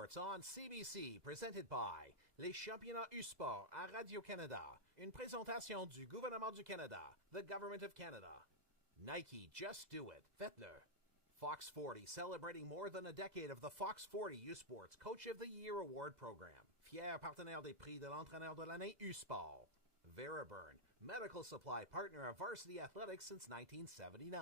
Sports on CBC, presented by les championnats U-Sport à Radio-Canada. Une présentation du gouvernement du Canada, the Government of Canada. Nike, just do it. Faites-le. Fox 40, celebrating more than a decade of the Fox 40 U-Sports Coach of the Year Award Program. Fier partenaire des prix de l'entraîneur de l'année U-Sport. Veriburn, medical supply partner of Varsity Athletics since 1979.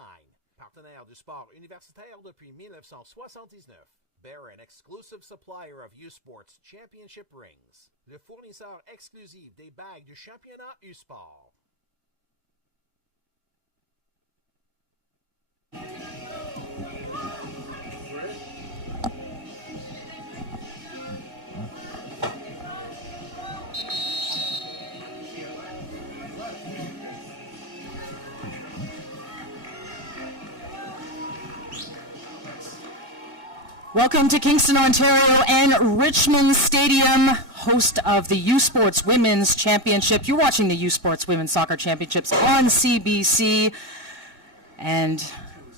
Partenaire du sport universitaire depuis 1979. Barron, exclusive supplier of U-Sports Championship rings. Le fournisseur exclusif des bagues du championnat U-Sport. Welcome to Kingston, Ontario and Richmond Stadium, host of the U-Sports Women's Championship. You're watching the U-Sports Women's Soccer Championships on CBC. And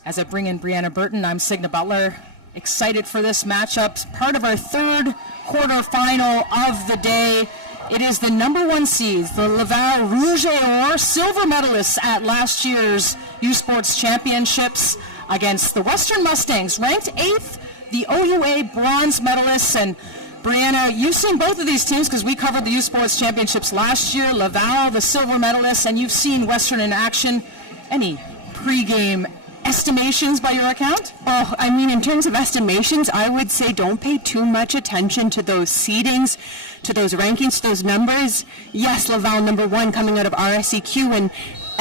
as I bring in Brianna Burton, I'm Signa Butler. Excited for this matchup. Part of our third quarterfinal of the day. It is the number one seeds, the Laval Rouge et Or, silver medalists at last year's U-Sports Championships against the Western Mustangs, ranked 8th. The OUA bronze medalists. And Brianna, you've seen both of these teams because we covered the U-Sports Championships last year. Laval, the silver medalists, and you've seen Western in action. Any pregame estimations by your account? Oh, I mean, in terms of estimations, I would say don't pay too much attention to those seedings, to those rankings, to those numbers. Yes, Laval number 1 coming out of RSEQ,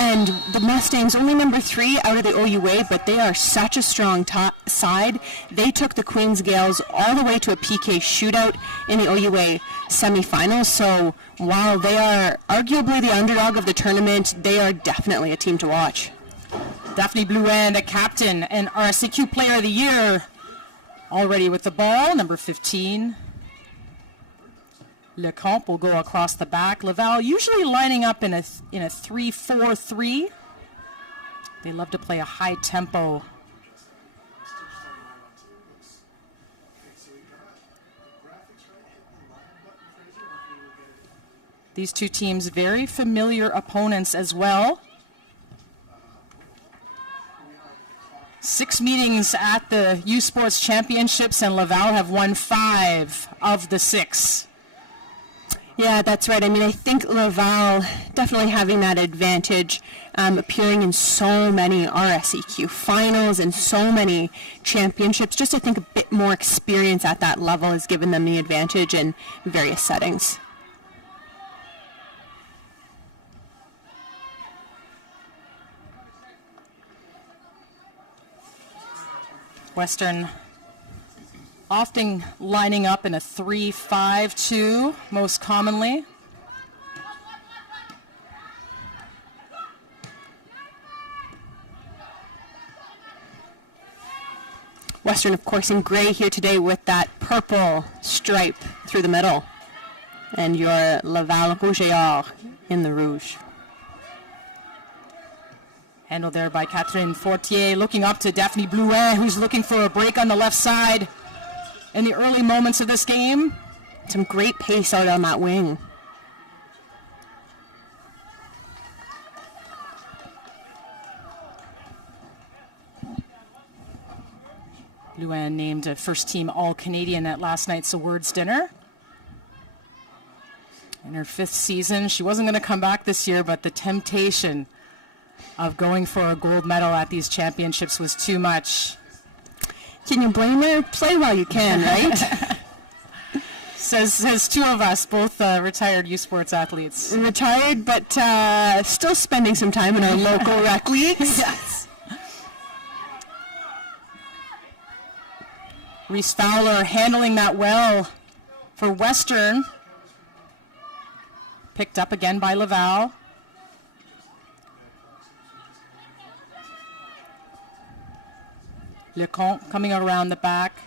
and the Mustangs only number 3 out of the OUA, but they are such a strong side. They took the Queens Gales all the way to a PK shootout in the OUA semifinals. So while they are arguably the underdog of the tournament, they are definitely a team to watch. Daphne Blouin, the captain and RSEQ Player of the Year, already with the ball, number 15. Lecomte will go across the back. Laval usually lining up in a 3-4-3. They love to play a high tempo. These two teams very familiar opponents as well. 6 meetings at the U-Sports Championships, and Laval have won 5 of the 6. Yeah, that's right. I mean, I think Laval definitely having that advantage, appearing in so many RSEQ finals and so many championships. Just I think a bit more experience at that level has given them the advantage in various settings. Western often lining up in a 3-5-2, most commonly. Western, of course, in gray here today with that purple stripe through the middle. And your Laval Rouge et Or in the rouge. Handled there by Catherine Fortier, looking up to Daphne Blouin, who's looking for a break on the left side. In the early moments of this game, some great pace out on that wing. Blouin named a first-team All-Canadian at last night's awards dinner. In her 5th season, she wasn't going to come back this year, but the temptation of going for a gold medal at these championships was too much. Can you blame her? Play while you can, right? says two of us, both retired U-Sports athletes. Retired, but still spending some time in our local rec leagues. Yes. Reese Fowler handling that well for Western. Picked up again by Laval. Lecomte coming around the back.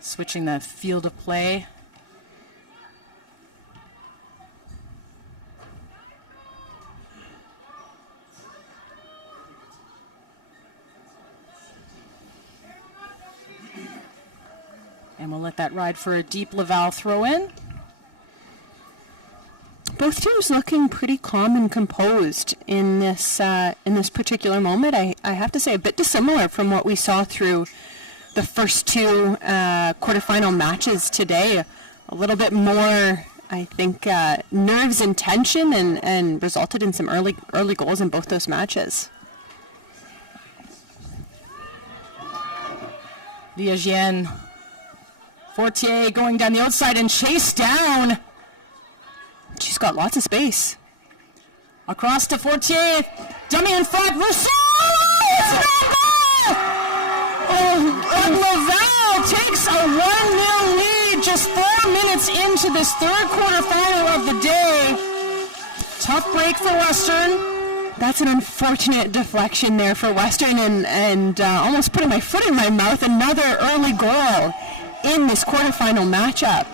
Switching the field of play. And we'll let that ride for a deep Laval throw in. Both teams looking pretty calm and composed in this particular moment. I have to say a bit dissimilar from what we saw through the first two quarterfinal matches today. A little bit more, I think, nerves and tension, and resulted in some early goals in both those matches. Liagienne. Fortier going down the outside and chased down. She's got lots of space. Across to Fortier. Dummy in front. Rousseau! It's no goal! And Laval takes a 1-0 lead just 4 minutes into this third quarterfinal of the day. Tough break for Western. That's an unfortunate deflection there for Western, and almost putting my foot in my mouth. Another early goal in this quarterfinal matchup.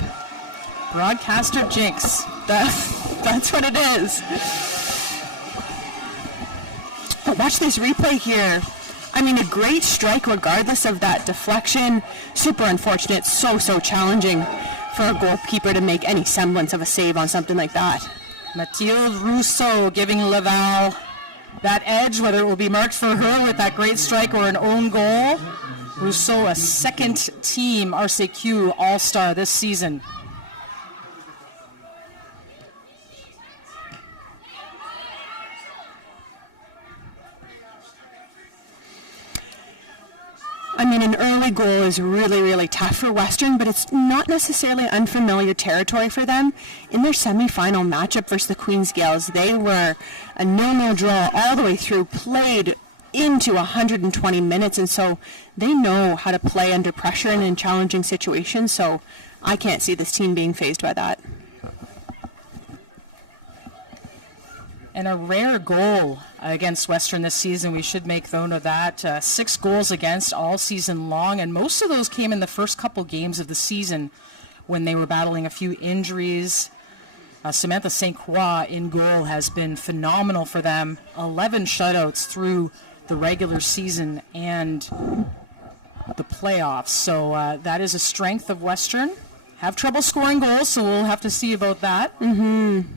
Broadcaster jinx. That's what it is. But watch this replay here. I mean, a great strike regardless of that deflection. Super unfortunate. So challenging for a goalkeeper to make any semblance of a save on something like that. Mathilde Rousseau giving Laval that edge, whether it will be marked for her with that great strike or an own goal. Rousseau, a second team RCQ All-Star this season. I mean, an early goal is really tough for Western, but it's not necessarily unfamiliar territory for them. In their semifinal matchup versus the Queen's Gales, they were a 0-0 draw all the way through, played into 120 minutes, and so they know how to play under pressure and in challenging situations, so I can't see this team being fazed by that. And a rare goal against Western this season. We should make note of that. 6 goals against all season long, and most of those came in the first couple games of the season when they were battling a few injuries. Samantha St. Croix in goal has been phenomenal for them. 11 shutouts through the regular season and the playoffs. So that is a strength of Western. Have trouble scoring goals, so we'll have to see about that. Mm-hmm.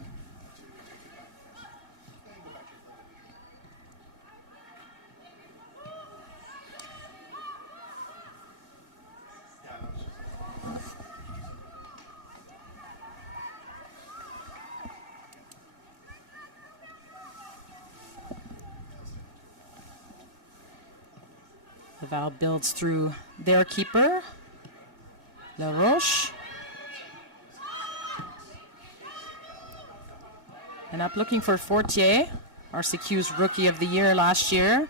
Laval builds through their keeper, LaRoche. And up looking for Fortier, RCQ's Rookie of the Year last year.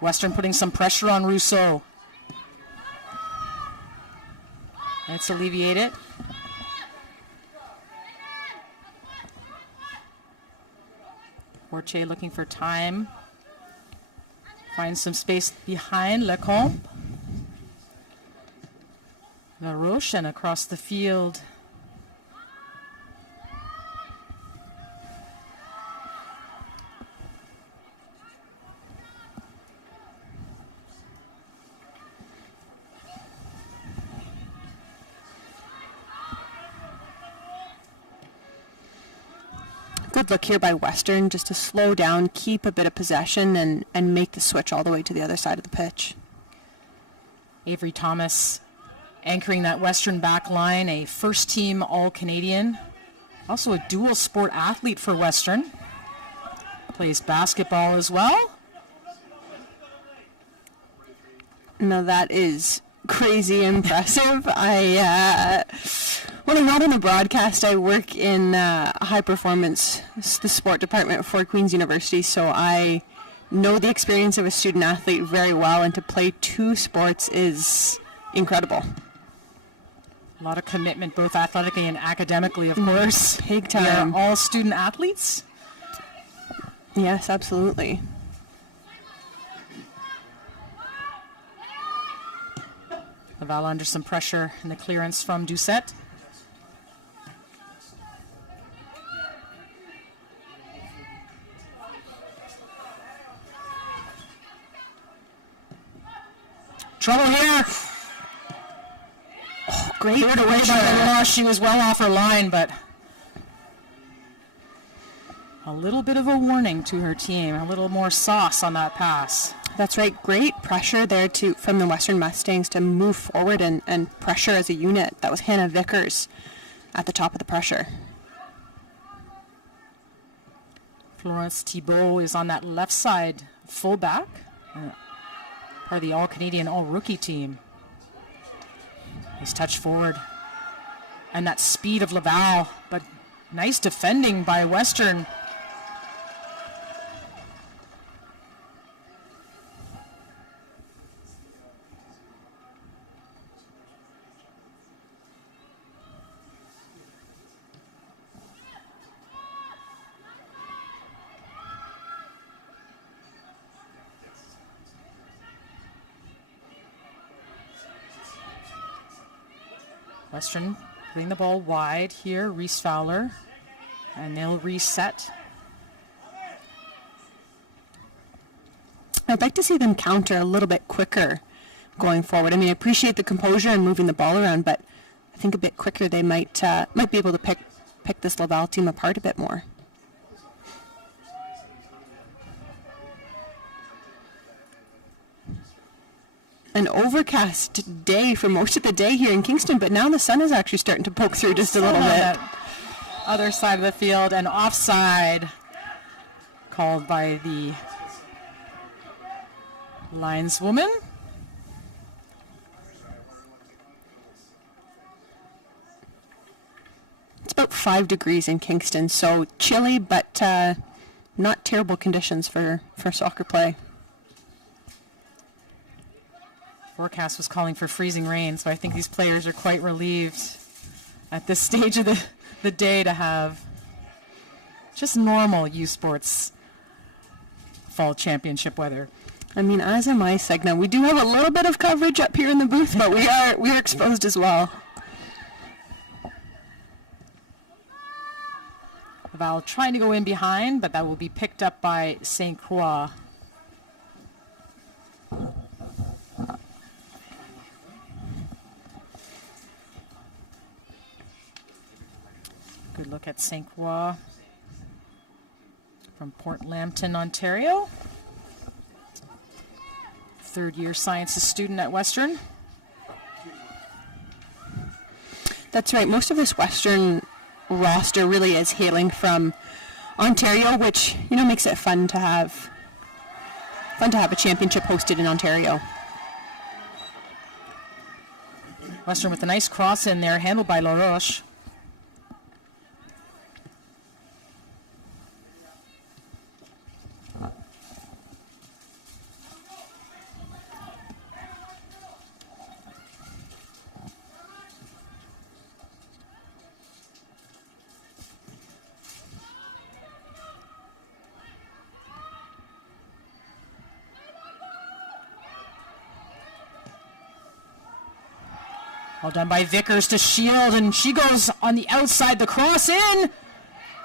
Western putting some pressure on Rousseau. Let's alleviate it. Fortier looking for time. Finds some space behind Lecomte. LaRoche and across the field. Good look here by Western, just to slow down, keep a bit of possession, and make the switch all the way to the other side of the pitch. Avery Thomas anchoring that Western back line, a first-team All-Canadian. Also a dual sport athlete for Western. Plays basketball as well. Now that is crazy impressive. When I'm not on the broadcast, I work in high performance, the sport department for Queen's University, so I know the experience of a student athlete very well, and to play 2 sports is incredible. A lot of commitment, both athletically and academically, of course. Big time. We are all student athletes. Yes, absolutely. Laval under some pressure in the clearance from Doucette. Trouble here. Oh, great Cleared away by Laval. She was well off her line, but a little bit of a warning to her team. A little more sauce on that pass. That's right. Great pressure there from the Western Mustangs to move forward and pressure as a unit. That was Hannah Vickers at the top of the pressure. Florence Thibault is on that left side fullback, part of the all-Canadian, all-rookie team. Nice touch forward. And that speed of Laval, but nice defending by Western. Western putting the ball wide here, Reese Fowler, and they'll reset. I'd like to see them counter a little bit quicker going forward. I mean, I appreciate the composure and moving the ball around, but I think a bit quicker they might be able to pick this Laval team apart a bit more. An overcast day for most of the day here in Kingston, but now the sun is actually starting to poke through just a little bit. Other side of the field, and offside called by the lineswoman. It's about 5 degrees in Kingston, so chilly, but not terrible conditions for soccer play. Forecast was calling for freezing rain, so I think these players are quite relieved at this stage of the day to have just normal U Sports fall championship weather. I mean, as am I, Segna. We do have a little bit of coverage up here in the booth, but we are exposed as well. Laval trying to go in behind, but that will be picked up by St. Croix. Good look at St. Croix from Port Lambton, Ontario. Third-year sciences student at Western. That's right. Most of this Western roster really is hailing from Ontario, which, you know, makes it fun to have a championship hosted in Ontario. Western with a nice cross in there, handled by LaRoche. Well done by Vickers to shield, and she goes on the outside, the cross in,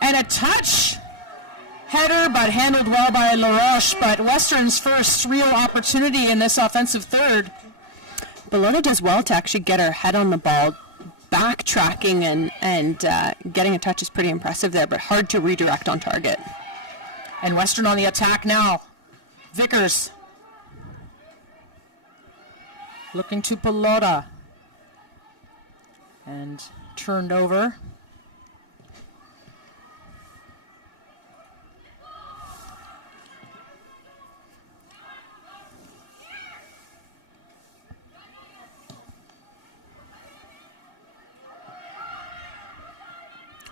and a touch. Header, but handled well by LaRoche, but Western's first real opportunity in this offensive third. Bellotta does well to actually get her head on the ball. Backtracking and getting a touch is pretty impressive there, but hard to redirect on target. And Western on the attack now. Vickers looking to Bellotta. And turned over.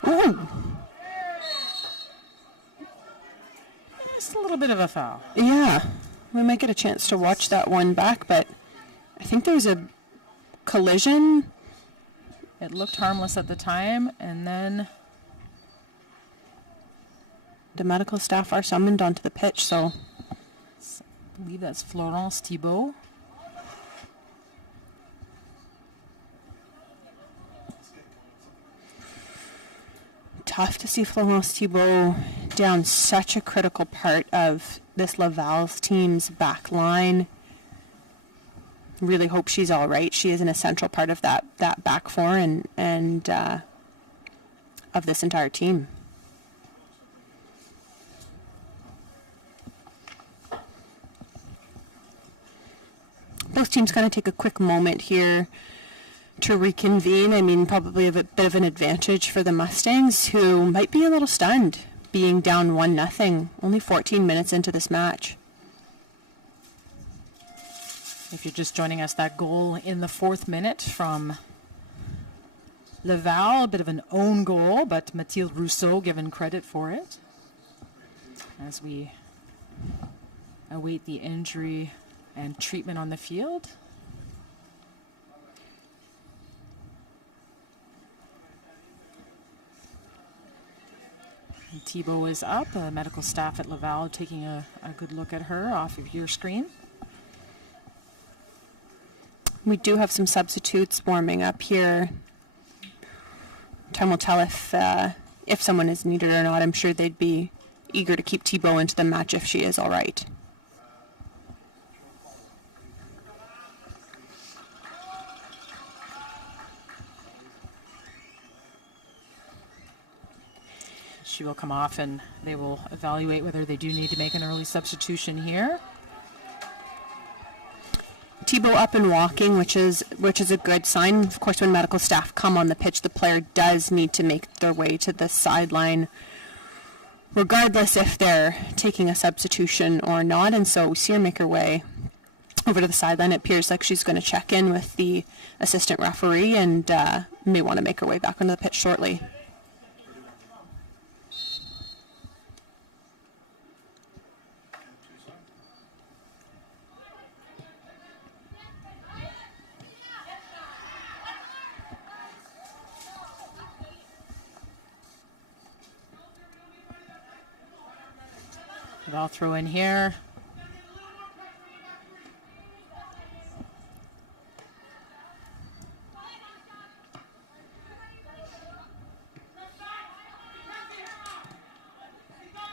Ooh. Just a little bit of a foul. Yeah, we might get a chance to watch that one back, but I think there was a collision. It looked harmless at the time, and then the medical staff are summoned onto the pitch, so I believe that's Florence Thibault. Tough to see Florence Thibault down such a critical part of this Laval's team's back line. really hope she's all right. She is an essential part of that back four and of this entire team. Both teams kind of take a quick moment here to reconvene. I mean, probably a bit of an advantage for the Mustangs, who might be a little stunned being down 1-0, only 14 minutes into this match. If you're just joining us, that goal in the 4th minute from Laval, a bit of an own goal, but Mathilde Rousseau given credit for it. As we await the injury and treatment on the field. And Thibault is up. Medical staff at Laval taking a good look at her off of your screen. We do have some substitutes warming up here. Time will tell if someone is needed or not. I'm sure they'd be eager to keep Thibault into the match if she is all right. She will come off and they will evaluate whether they do need to make an early substitution here. Thibault up and walking, which is a good sign. Of course, when medical staff come on the pitch, the player does need to make their way to the sideline, regardless if they're taking a substitution or not. And so we see her make her way over to the sideline. It appears like she's going to check in with the assistant referee and may want to make her way back onto the pitch shortly. I'll throw in here.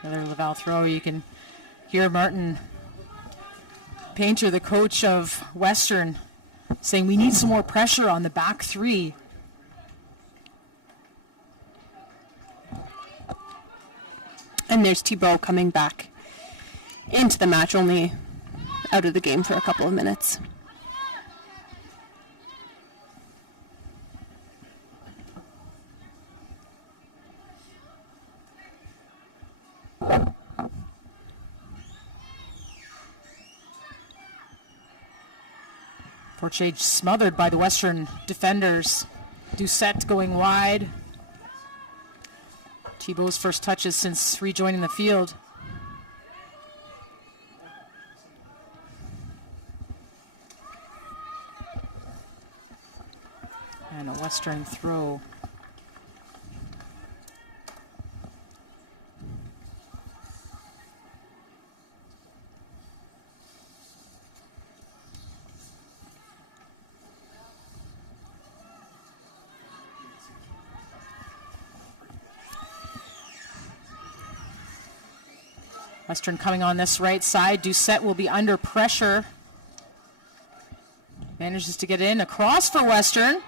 Another Laval throw. You can hear Martin Painter, the coach of Western, saying we need some more pressure on the back three. And there's Thibault coming back into the match, only out of the game for a couple of minutes. Portage smothered by the Western defenders. Doucette going wide. Thibault's first touches since rejoining the field. And a Western throw. Western coming on this right side. Doucette will be under pressure. Manages to get in. Across for Western.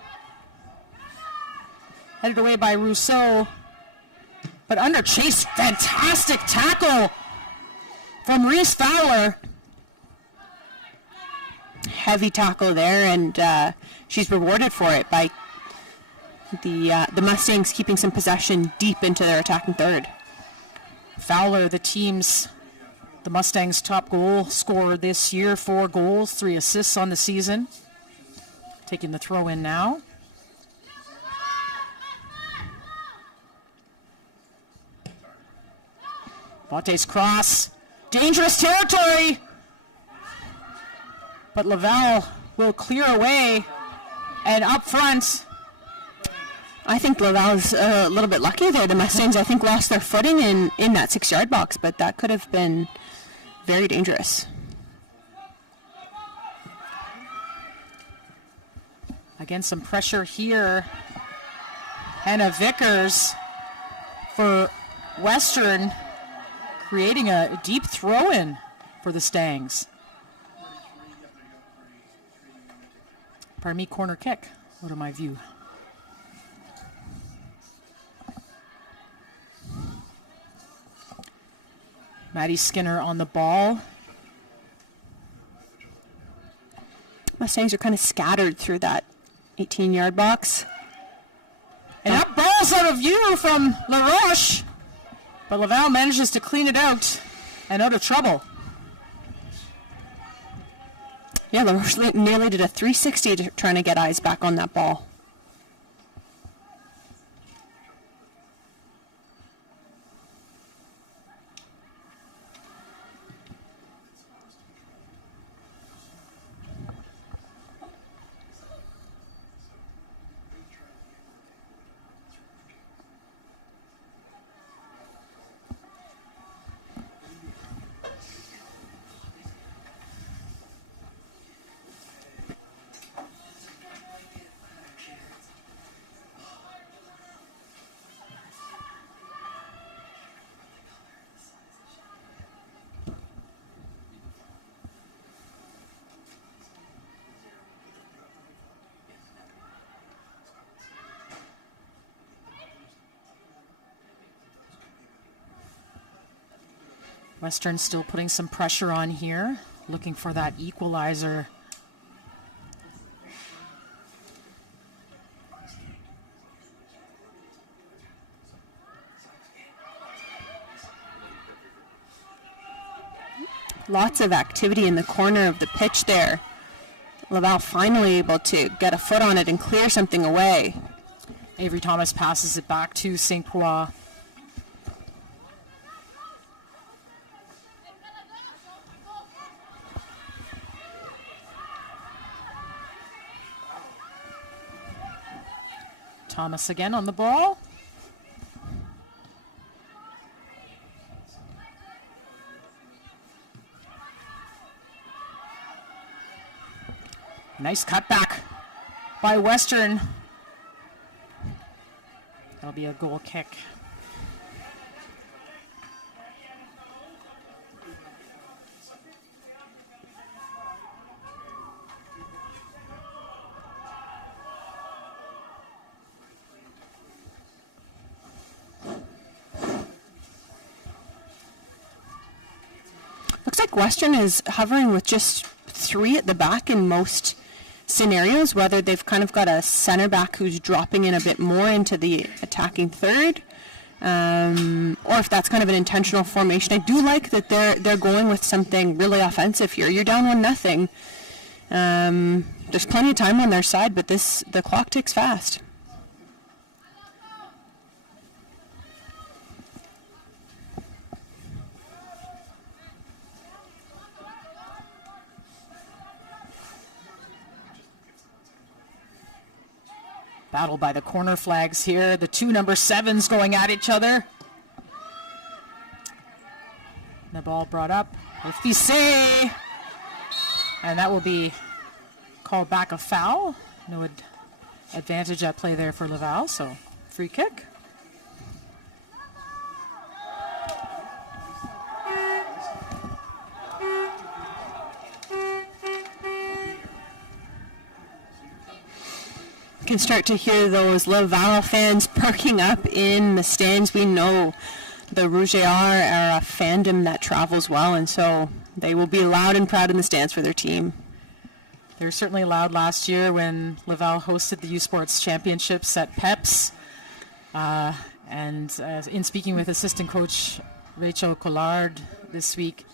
Headed away by Rousseau. But under chase. Fantastic tackle from Reese Fowler. Heavy tackle there, and she's rewarded for it by the Mustangs keeping some possession deep into their attacking third. Fowler, the Mustangs' top goal scorer this year, 4 goals, 3 assists on the season. Taking the throw in now. Bonte's cross, dangerous territory, but Laval will clear away, and up front. I think Laval's a little bit lucky there. The Mustangs, I think, lost their footing in that 6-yard box, but that could have been very dangerous. Again, some pressure here. Hannah Vickers for Western, creating a deep throw-in for the Stangs. corner kick out of my view. Maddie Skinner on the ball. Mustangs are kind of scattered through that 18-yard box. And that ball's out of view from LaRoche. But Laval manages to clean it out and out of trouble. Yeah, LaRoche nearly did a 360 trying to get eyes back on that ball. Western still putting some pressure on here, looking for that equalizer. Lots of activity in the corner of the pitch there. Laval finally able to get a foot on it and clear something away. Avery Thomas passes it back to St. Croix. Thomas again on the ball. Nice cutback by Western. That'll be a goal kick. Looks like Western is hovering with just 3 at the back in most scenarios, whether they've kind of got a center back who's dropping in a bit more into the attacking third, or if that's kind of an intentional formation. I do like that they're going with something really offensive here. You're down 1-0. There's plenty of time on their side, but the clock ticks fast. Battle by the corner flags here. The two number 7s going at each other. The ball brought up with Fissé. And that will be called back a foul. No advantage at play there for Laval, so free kick. Can start to hear those Laval fans perking up in the stands. We know the Rouge et Or are a fandom that travels well, and so they will be loud and proud in the stands for their team. They were certainly loud last year when Laval hosted the U Sports Championships at PEPS. And in speaking with assistant coach Rachel Collard this week,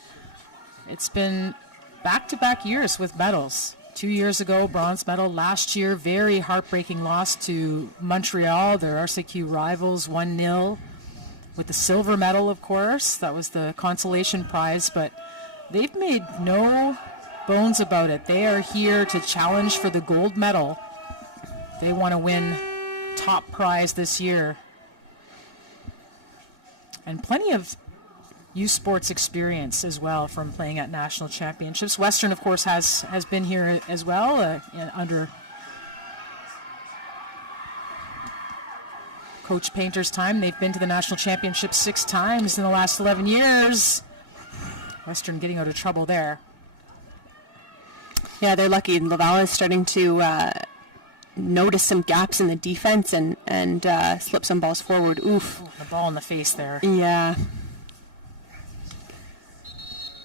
it's been back-to-back years with medals. 2 years ago, bronze medal. Last year, very heartbreaking loss to Montreal, their RCQ rivals, 1-0. With the silver medal, of course. That was the consolation prize, but they've made no bones about it. They are here to challenge for the gold medal. They want to win top prize this year. And plenty of U Sports experience as well from playing at national championships. Western, of course, has been here as well under Coach Painter's time. They've been to the national championship 6 times in the last 11 years. Western getting out of trouble there. Yeah, they're lucky. Laval is starting to notice some gaps in the defense and slip some balls forward. Oof. The ball in the face there. Yeah.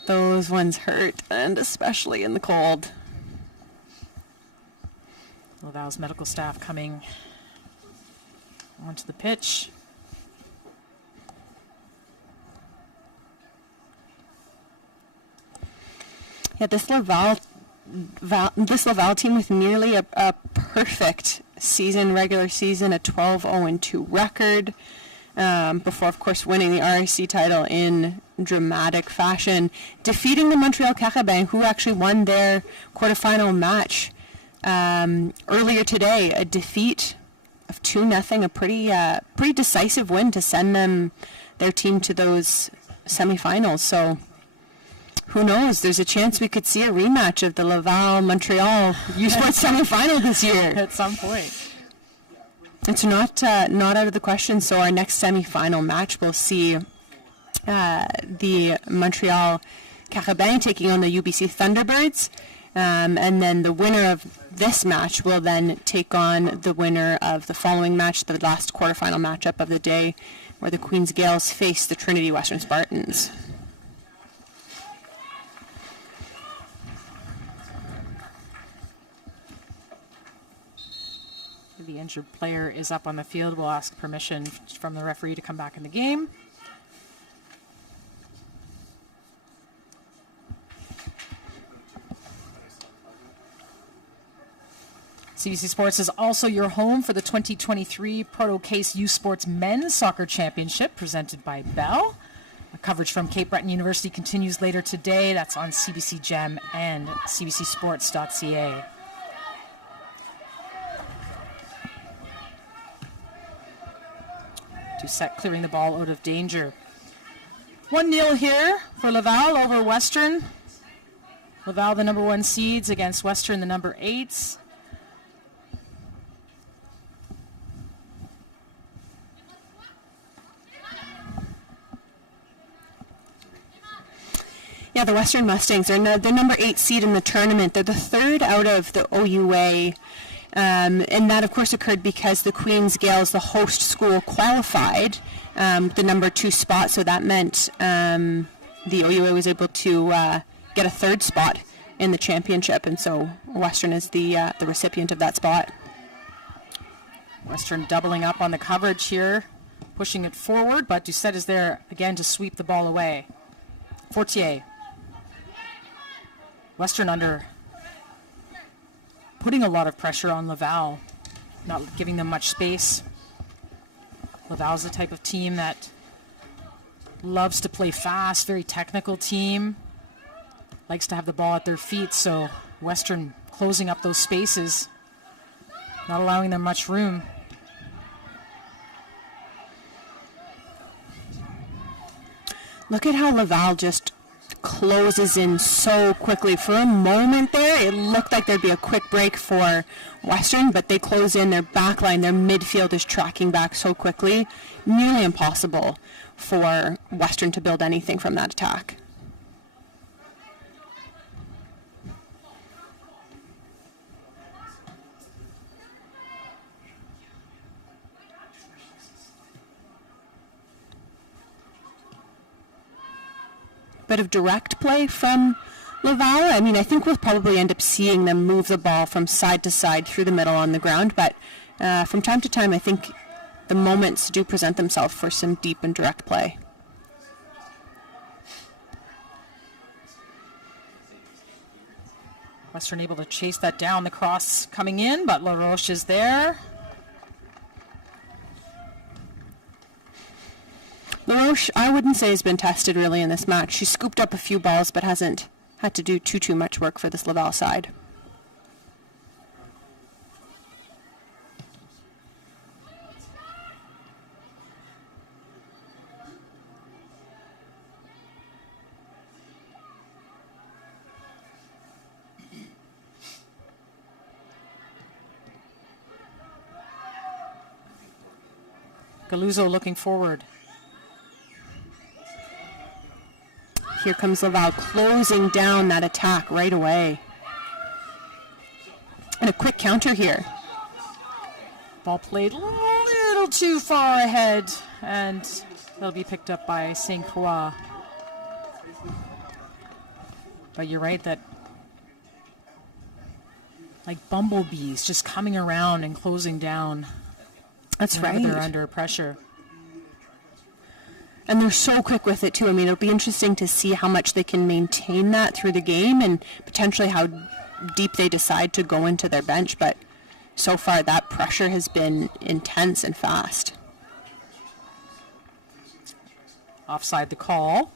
Those ones hurt, and especially in the cold. Laval's medical staff coming onto the pitch. Yeah, this Laval team with nearly a perfect regular season, a 12-0-2 record, before, of course, winning the RIC title in dramatic fashion, defeating the Montreal Carabins, who actually won their quarterfinal match earlier today. A defeat of 2-0, a pretty decisive win to send their team to those semifinals. So who knows? There's a chance we could see a rematch of the Laval-Montreal U Sports semifinal this year. At some point. It's not out of the question. So our next semifinal match will see the Montreal Carabins taking on the UBC Thunderbirds. And then the winner of this match will then take on the winner of the following match, the last quarterfinal matchup of the day, where the Queens Gales face the Trinity Western Spartans. The injured player is up on the field. We'll ask permission from the referee to come back in the game. CBC Sports is also your home for the 2023 Proto Case U Sports Men's Soccer Championship presented by Bell. Our coverage from Cape Breton University continues later today. That's on CBC Gem and cbcsports.ca. Doucette clearing the ball out of danger. 1-0 here for Laval over Western. Laval, the number 1 seeds, against Western, the number 8s. Yeah, the Western Mustangs are the number 8 seed in the tournament. They're the 3rd out of the OUA. And that, of course, occurred because the Queens Gales, the host school, qualified the number 2 spot. So that meant the OUA was able to get a 3rd spot in the championship. And so Western is the recipient of that spot. Western doubling up on the coverage here, pushing it forward, but Doucette is there again to sweep the ball away. Fortier. Western putting a lot of pressure on Laval, not giving them much space. Laval's the type of team that loves to play fast, very technical team, likes to have the ball at their feet, so Western closing up those spaces, not allowing them much room. Look at how Laval just closes in so quickly. For a moment there, it looked like there'd be a quick break for Western, but they close in. Their back line, their midfield is tracking back so quickly. Nearly impossible for Western to build anything from that attack. Bit of direct play from Laval. I mean, I think we'll probably end up seeing them move the ball from side to side through the middle on the ground, but from time to time I think the moments do present themselves for some deep and direct play. Western able to chase that down, the cross coming in, but LaRoche is there. LaRoche, I wouldn't say has been tested really in this match. She scooped up a few balls but hasn't had to do too much work for this Laval side. Galuzzo looking forward. Here comes Laval closing down that attack right away. And a quick counter here. Ball played a little too far ahead, and it'll be picked up by St. Croix. But you're right that like bumblebees just coming around and closing down. That's right. They're under pressure. And they're so quick with it, too. I mean, it'll be interesting to see how much they can maintain that through the game and potentially how deep they decide to go into their bench. But so far, that pressure has been intense and fast. Offside the call.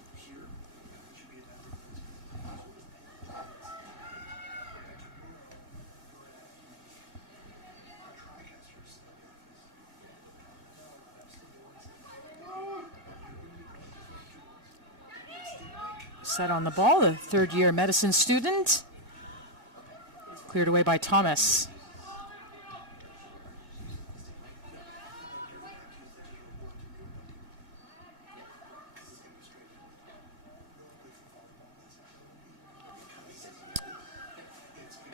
Set on the ball, the third-year medicine student. Cleared away by Thomas.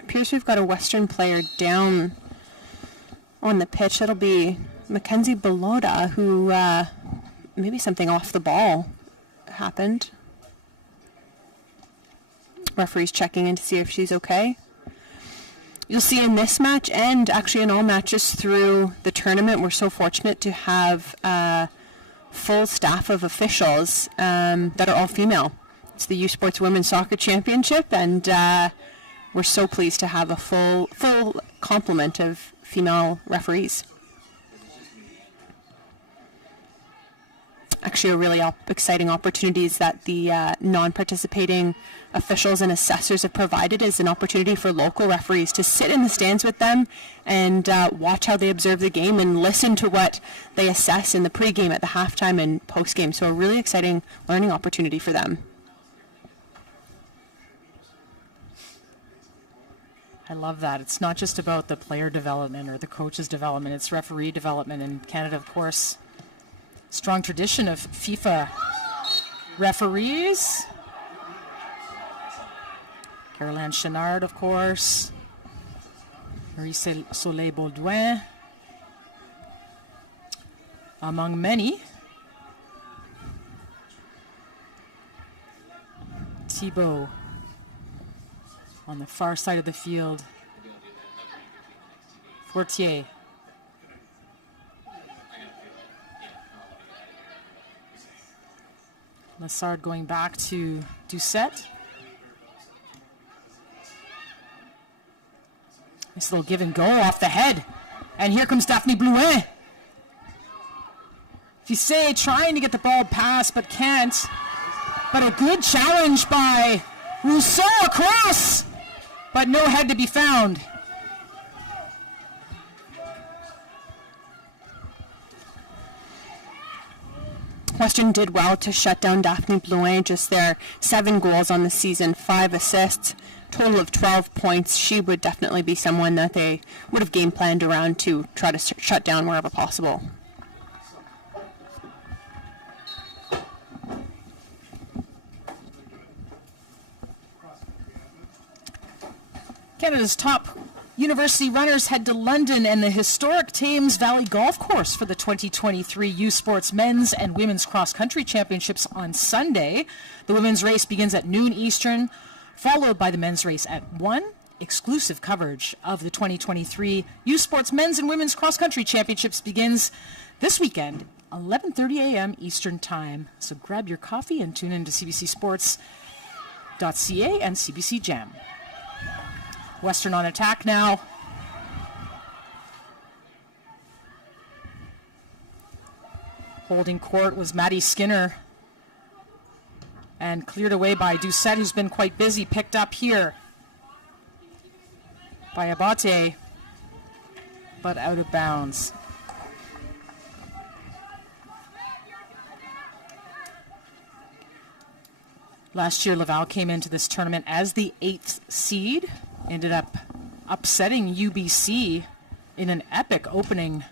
Appears we've got a Western player down on the pitch. That'll be Mackenzie Belota, who maybe something off the ball happened. Referee's checking in to see if she's okay. You'll see in this match, and actually in all matches through the tournament, we're so fortunate to have a full staff of officials that are all female. It's the U Sports Women's Soccer Championship, and we're so pleased to have a full complement of female referees. Actually, a really exciting opportunity is that the non-participating officials and assessors have provided is an opportunity for local referees to sit in the stands with them and watch how they observe the game and listen to what they assess in the pregame, at the halftime, and postgame. So a really exciting learning opportunity for them. I love that. It's not just about the player development or the coach's development. It's referee development in Canada, of course. Strong tradition of FIFA referees. Caroline Chenard, of course. Marie Soleil-Baudouin. Among many. Thibault on the far side of the field. Fortier. Lassard going back to Doucette. This little give and go off the head. And here comes Daphne Blouin. Fissé trying to get the ball past but can't. But a good challenge by Rousseau across. But no head to be found. Western did well to shut down Daphne Blouin, just their 7 goals on the season, 5 assists, total of 12 points. She would definitely be someone that they would have game planned around to try to shut down wherever possible. Canada's top university runners head to London and the historic Thames Valley Golf Course for the 2023 U Sports Men's and Women's Cross Country Championships on Sunday. The women's race begins at noon Eastern, followed by the men's race at 1. Exclusive coverage of the 2023 U Sports Men's and Women's Cross Country Championships begins this weekend, 11:30 a.m. Eastern Time. So grab your coffee and tune in to cbcsports.ca and CBC Jam. Western on attack now. Holding court was Maddie Skinner. And cleared away by Doucette, who's been quite busy. Picked up here by Abate, but out of bounds. Last year, Laval came into this tournament as the 8th seed. Ended up upsetting UBC in an epic opening,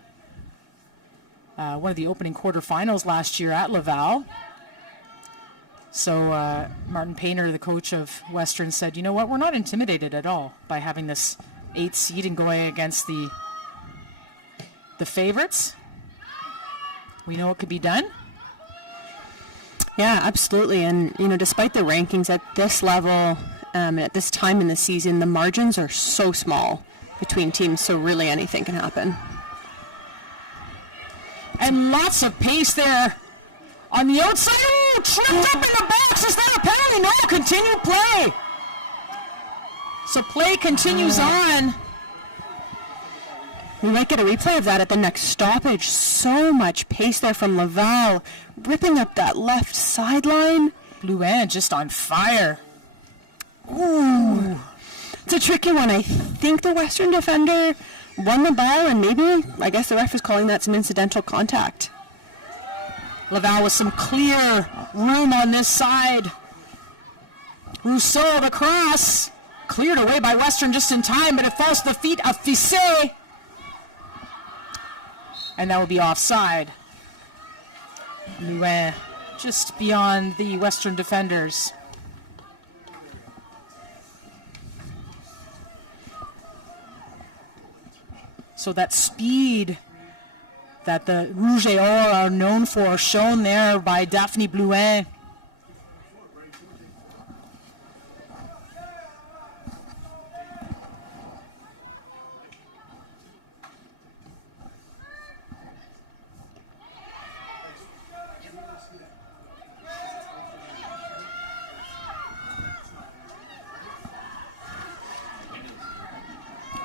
one of the opening quarterfinals last year at Laval. So Martin Painter, the coach of Western, said, you know what, we're not intimidated at all by having this 8th seed and going against the favorites. We know it could be done. Yeah, absolutely. And, you know, despite the rankings at this level, at this time in the season, the margins are so small between teams, so really anything can happen. And lots of pace there on the outside. Oh, tripped up in the box. Is that a penalty? No, continued play. So play continues on. We might get a replay of that at the next stoppage. So much pace there from Laval, ripping up that left sideline. Blouin just on fire. Ooh. It's a tricky one. I think the Western defender won the ball, and maybe, I guess the ref is calling that some incidental contact. Laval with some clear room on this side. Rousseau, the cross, cleared away by Western just in time, but it falls to the feet of Fisset. And that will be offside. Blouin just beyond the Western defenders. So that speed that the Rouge et Or are known for, shown there by Daphne Blouin.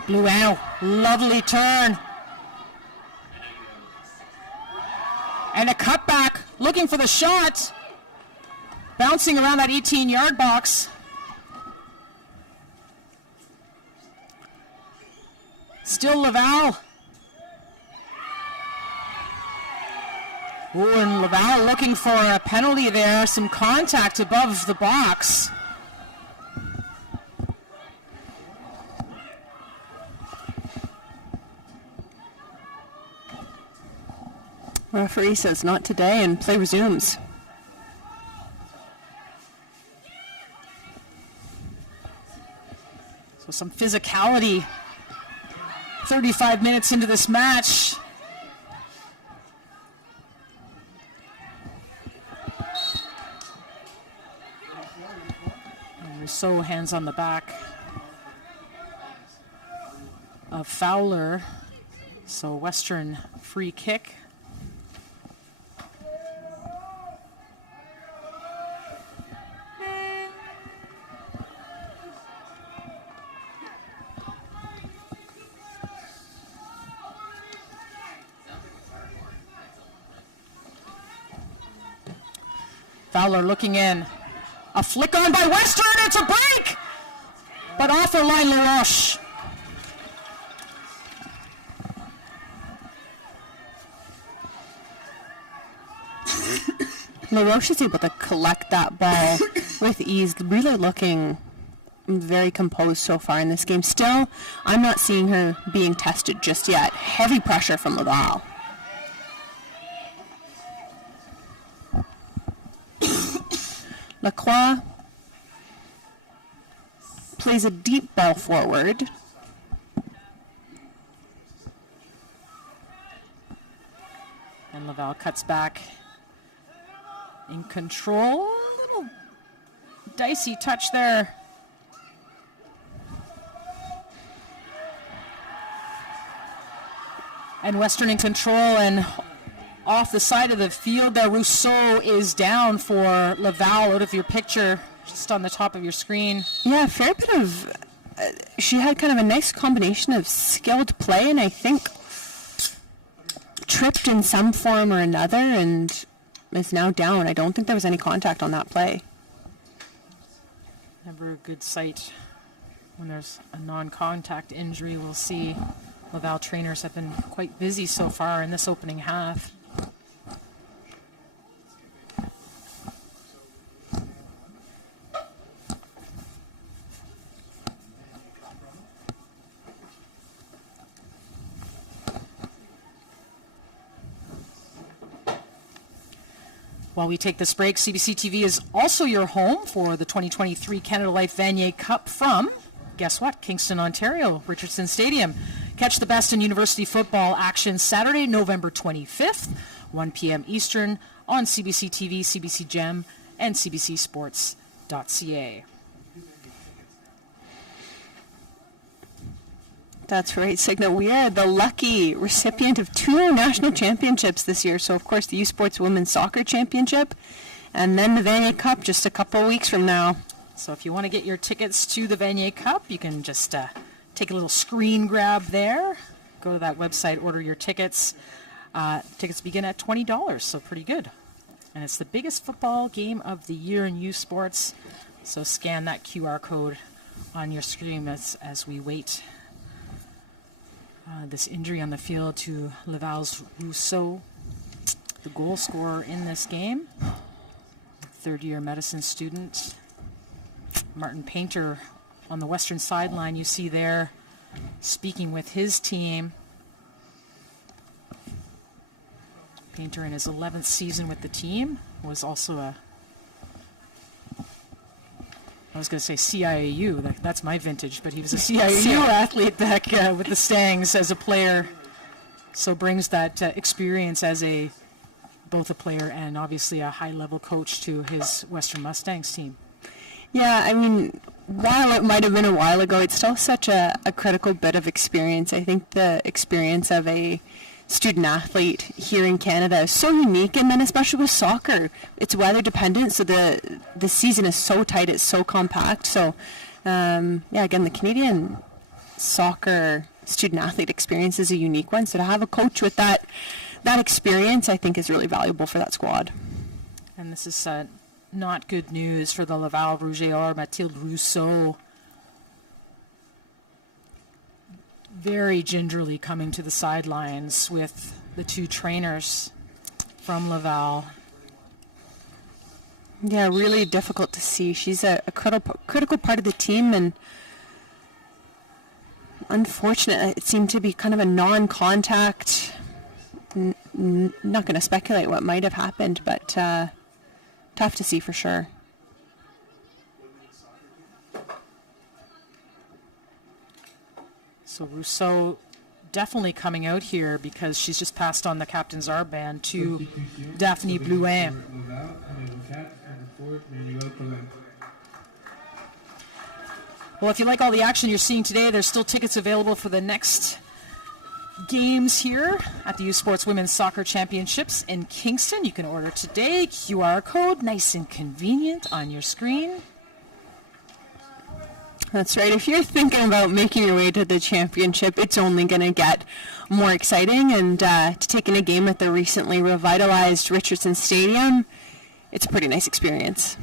Blouin, lovely turn. And a cutback, looking for the shot. Bouncing around that 18-yard box. Still Laval. Ooh, and Laval looking for a penalty there. Some contact above the box. Referee says not today, and play resumes. So some physicality 35 minutes into this match. And Rousseau hands on the back of Fowler. So Western free kick. Fowler looking in. A flick on by Western. It's a break! But off the line, LaRoche. LaRoche is able to collect that ball with ease, really looking very composed so far in this game. Still, I'm not seeing her being tested just yet. Heavy pressure from Laval. Lacroix plays a deep ball forward. And Laval cuts back in control. A little dicey touch there. And Western in control, and off the side of the field there, Rousseau is down for Laval, out of your picture, just on the top of your screen. Yeah, a fair bit of... she had kind of a nice combination of skilled play, and I think tripped in some form or another, and is now down. I don't think there was any contact on that play. Never a good sight when there's a non-contact injury. We'll see. Laval trainers have been quite busy so far in this opening half. While we take this break, CBC TV is also your home for the 2023 Canada Life Vanier Cup from guess what? Kingston, Ontario, Richardson Stadium. Catch the best in university football action Saturday, November 25th, 1 p.m. Eastern on CBC TV, CBC Gem, and cbcsports.ca. That's right, Signa. We are the lucky recipient of 2 national championships this year. So, of course, the U Sports Women's Soccer Championship and then the Vanier Cup just a couple weeks from now. So if you want to get your tickets to the Vanier Cup, you can just take a little screen grab there. Go to that website, order your tickets. Tickets begin at $20, so pretty good. And it's the biggest football game of the year in U Sports. So scan that QR code on your screen as we wait. This injury on the field to Laval's Rousseau, the goal scorer in this game, third-year medicine student. Martin Painter on the western sideline, you see there, speaking with his team. Painter in his 11th season with the team was also I was going to say CIAU, that's my vintage, but he was a CIAU athlete back with the Stangs as a player. So brings that experience as both a player and obviously a high-level coach to his Western Mustangs team. Yeah, I mean, while it might have been a while ago, it's still such a critical bit of experience. I think the experience of a student athlete here in Canada is so unique, and then especially with soccer, it's weather dependent, so the season is so tight, it's so compact. So again, the Canadian soccer student athlete experience is a unique one, so to have a coach with that experience, I think, is really valuable for that squad. And this is not good news for the Laval Rouge et Or. Mathilde Rousseau very gingerly coming to the sidelines with the 2 trainers from Laval. Yeah, really difficult to see. She's a critical part of the team, and unfortunate, it seemed to be kind of a non-contact. Not going to speculate what might have happened, but tough to see for sure. So Rousseau definitely coming out here because she's just passed on the captain's armband to Daphne Blouin. Well, if you like all the action you're seeing today, there's still tickets available for the next games here at the U Sports Women's Soccer Championships in Kingston. You can order today. QR code, nice and convenient on your screen. That's right. If you're thinking about making your way to the championship, it's only going to get more exciting. And to take in a game at the recently revitalized Richardson Stadium, it's a pretty nice experience.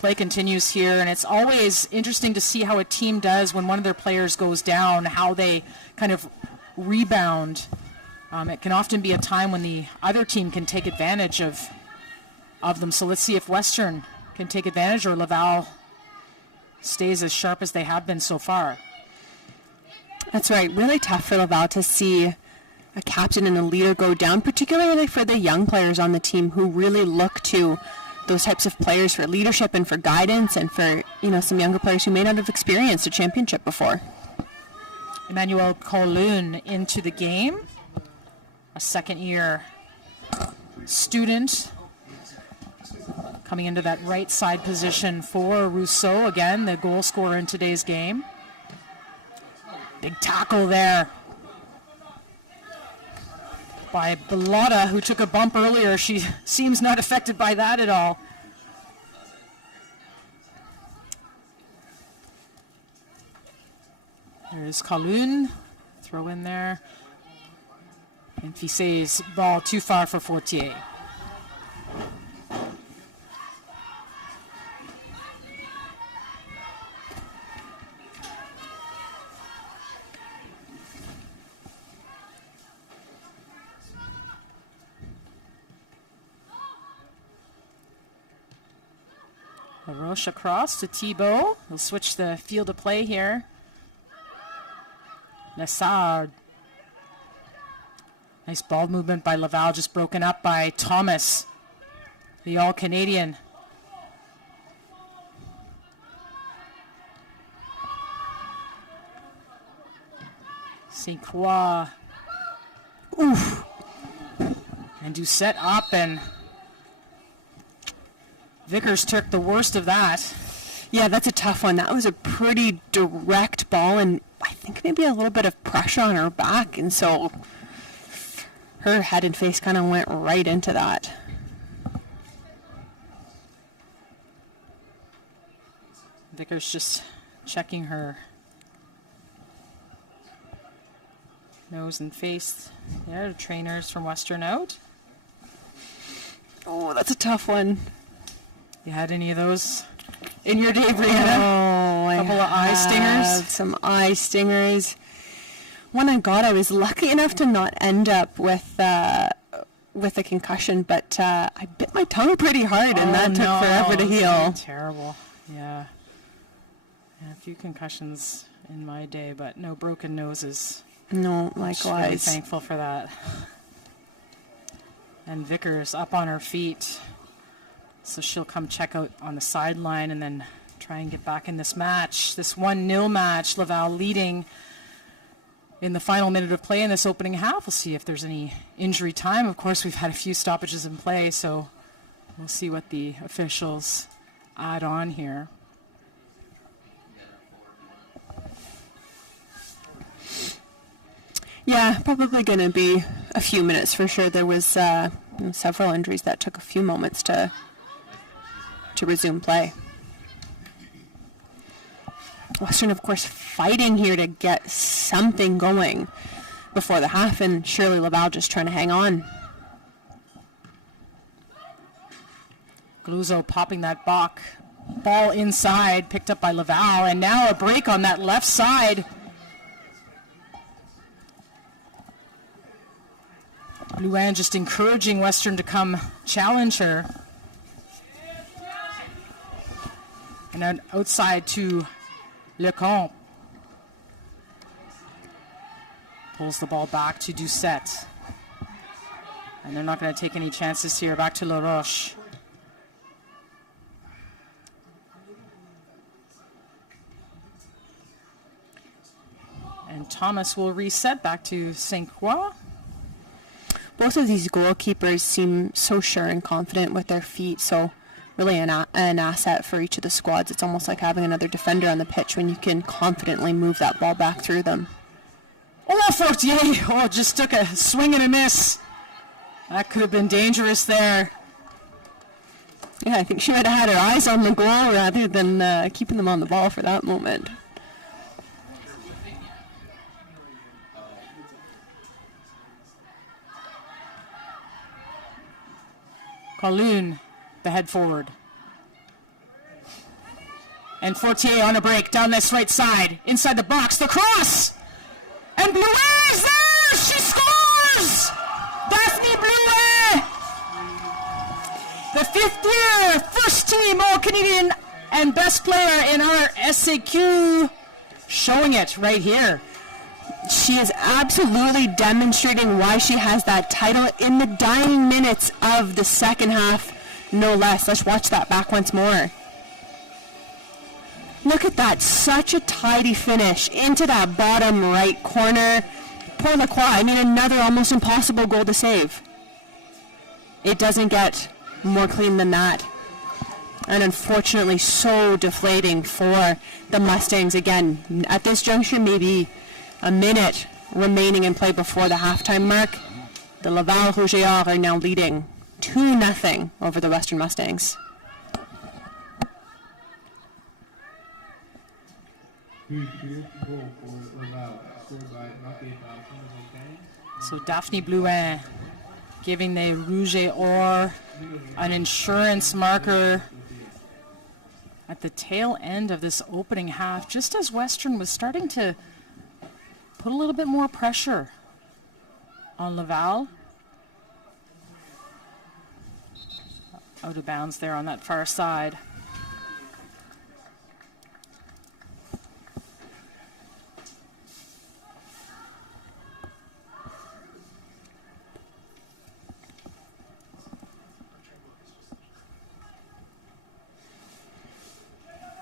Play continues here, and it's always interesting to see how a team does when one of their players goes down, how they kind of rebound. It can often be a time when the other team can take advantage of them. So let's see if Western can take advantage or Laval stays as sharp as they have been so far. That's right. Really tough for Laval to see a captain and a leader go down, particularly for the young players on the team who really look to those types of players for leadership and for guidance, and for, some younger players who may not have experienced a championship before. Emmanuel Colun into the game, a second-year student coming into that right side position for Rousseau, again, the goal scorer in today's game. Big tackle there by Bellotta, who took a bump earlier. She seems not affected by that at all. There's Kalun, throw in there. And Fissé's ball too far for Fortier. LaRoche across to Thibault. He'll switch the field of play here. Lessard. Nice ball movement by Laval, just broken up by Thomas, the All-Canadian. St. Croix. Oof. And Doucette up, and Vickers took the worst of that. Yeah, that's a tough one. That was a pretty direct ball, and I think maybe a little bit of pressure on her back, and so her head and face kind of went right into that. Vickers just checking her nose and face. Yeah, the trainers from Western out. Oh, that's a tough one. You had any of those in your day, Brianna? Oh, a couple of eye stingers? Some eye stingers. When I got, I was lucky enough to not end up with a concussion, but I bit my tongue pretty hard, and that took forever to heal. Terrible. Yeah. A few concussions in my day, but no broken noses. No, likewise. Really thankful for that. And Vickers up on her feet, so she'll come check out on the sideline and then try and get back in this match. This 1-0 match, Laval leading in the final minute of play in this opening half. We'll see if there's any injury time. Of course, we've had a few stoppages in play, so we'll see what the officials add on here. Yeah, probably going to be a few minutes for sure. There was several injuries that took a few moments to resume play. Western, of course, fighting here to get something going before the half, and surely Laval just trying to hang on. Gluzo popping that ball inside, picked up by Laval, and now a break on that left side. Luan just encouraging Western to come challenge her. And then outside to Lecomte. Pulls the ball back to Doucette. And they're not going to take any chances here. Back to LaRoche. And Thomas will reset back to St. Croix. Both of these goalkeepers seem so sure and confident with their feet, so really an asset for each of the squads. It's almost like having another defender on the pitch when you can confidently move that ball back through them. Oh, Fortier! Oh, just took a swing and a miss. That could have been dangerous there. Yeah, I think she might have had her eyes on the goal rather than keeping them on the ball for that moment. Colloon, the head forward. And Fortier on a break down this right side. Inside the box, the cross! And Bluet is there! She scores! Daphne Bluet! The fifth year, first team All-Canadian and best player in our SAQ. Showing it right here. She is absolutely demonstrating why she has that title in the dying minutes of the second half, no less. Let's watch that back once more. Look at that, such a tidy finish into that bottom right corner. Poor Lacroix, I mean, another almost impossible goal to save. It doesn't get more clean than that. And unfortunately, so deflating for the Mustangs. Again, at this juncture, maybe a minute remaining in play before the halftime mark. The Laval Rougeards are now leading 2-0 over the Western Mustangs. So Daphne Blouin giving the Rouge et Or an insurance marker at the tail end of this opening half, just as Western was starting to put a little bit more pressure on Laval. Out of bounds there on that far side.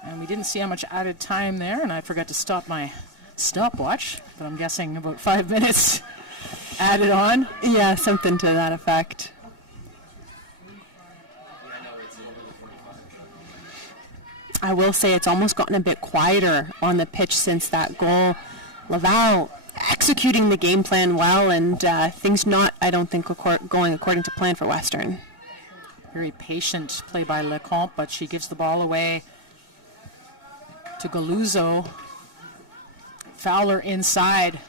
And we didn't see how much added time there, and I forgot to stop my stopwatch, but I'm guessing about 5 minutes added on. Yeah, something to that effect. I will say it's almost gotten a bit quieter on the pitch since that goal. Laval executing the game plan well, and things not, I don't think, going according to plan for Western. Very patient play by Lecomte, but she gives the ball away to Galuzzo. Fowler inside.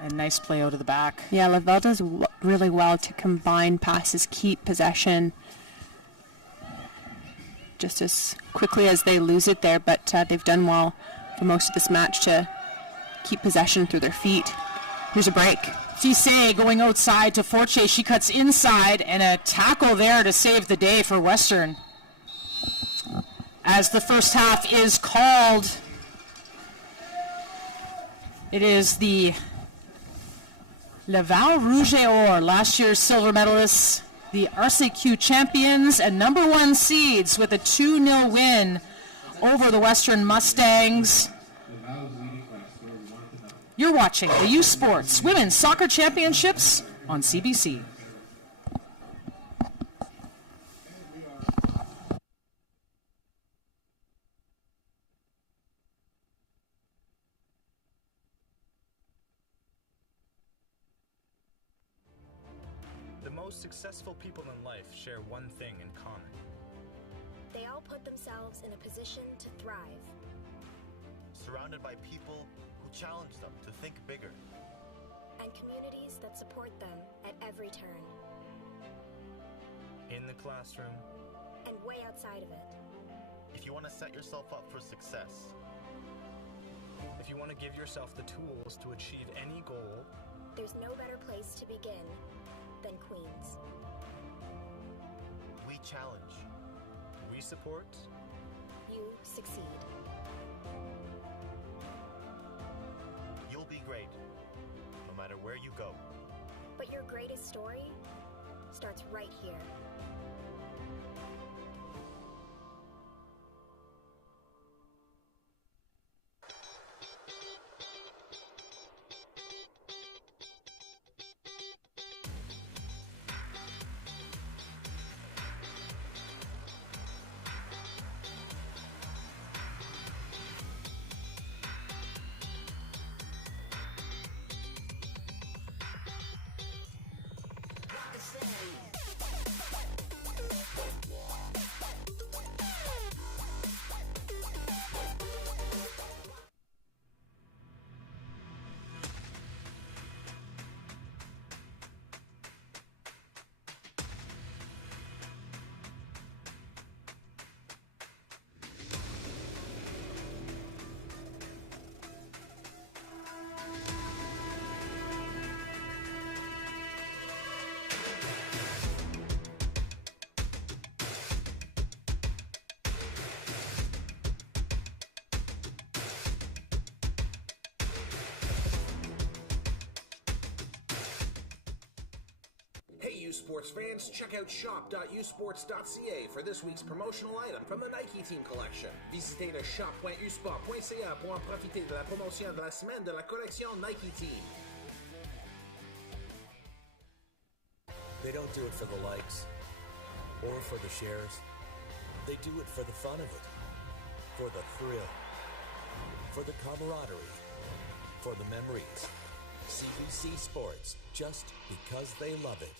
And nice play out of the back. Yeah, Laval does really well to combine passes, keep possession just as quickly as they lose it there, but they've done well for most of this match to keep possession through their feet. Here's a break. Tissé going outside to Forche. She cuts inside, and a tackle there to save the day for Western. As the first half is called, it is the Laval Rouge et Or, last year's silver medalists, the RCQ champions and number 1 seeds, with a 2-0 win over the Western Mustangs. You're watching the U Sports Women's Soccer Championships on CBC. The most successful people in life share one thing in common. They all put themselves in a position to thrive. Surrounded by people who challenge them to think bigger. And communities that support them at every turn. In the classroom. And way outside of it. If you want to set yourself up for success. If you want to give yourself the tools to achieve any goal. There's no better place to begin than Queens. We challenge. We support. You succeed. You'll be great, no matter where you go. But your greatest story starts right here. Hey, U Sports fans, check out shop.usports.ca for this week's promotional item from the Nike Team Collection. Visitez le shop.usport.ca pour en profiter de la promotion de la semaine de la collection Nike Team. They don't do it for the likes or for the shares. They do it for the fun of it, for the thrill, for the camaraderie, for the memories. CBC Sports, just because they love it.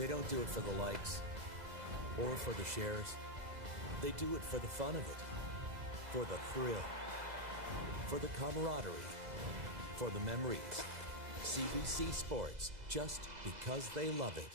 They don't do it for the likes or for the shares. They do it for the fun of it, for the thrill, for the camaraderie, for the memories. CBC Sports, just because they love it.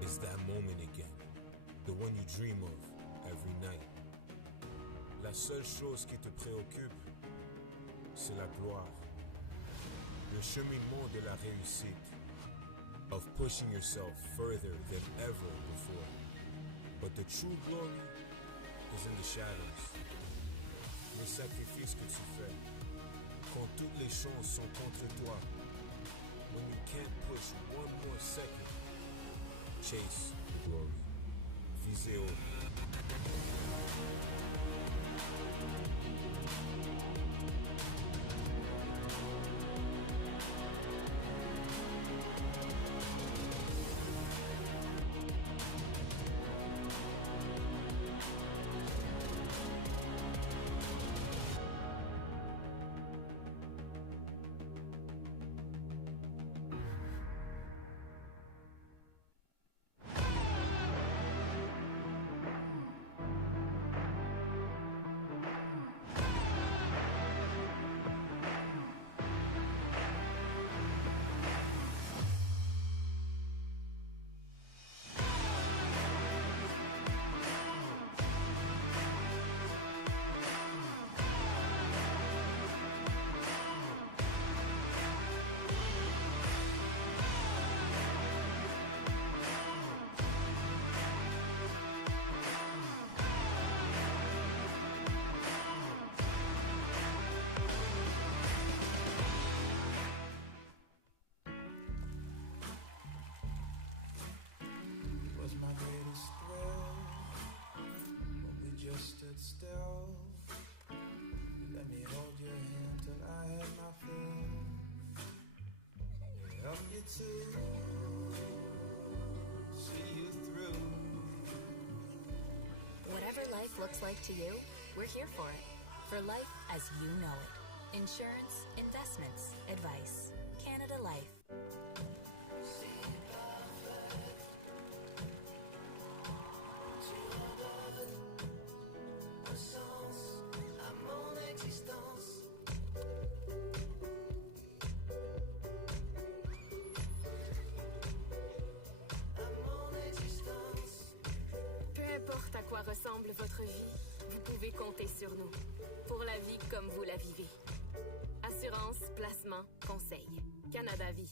It's that moment again, the one you dream of every night. La seule chose qui te préoccupe, c'est la gloire, le cheminement de la réussite, of pushing yourself further than ever before. But the true glory is in the shadows, les sacrifices que tu fais, quand toutes les chances sont contre toi, when you can't push one more second. Chase the glory. Visez haut. Still, let me hold your hand till I have my fill. Help you to see you through. Whatever life looks like to you, we're here for it. For life as you know it. Insurance, investments, advice. Canada Life. À quoi ressemble votre vie, vous pouvez compter sur nous. Pour la vie comme vous la vivez. Assurance, placement, conseil. Canada Vie.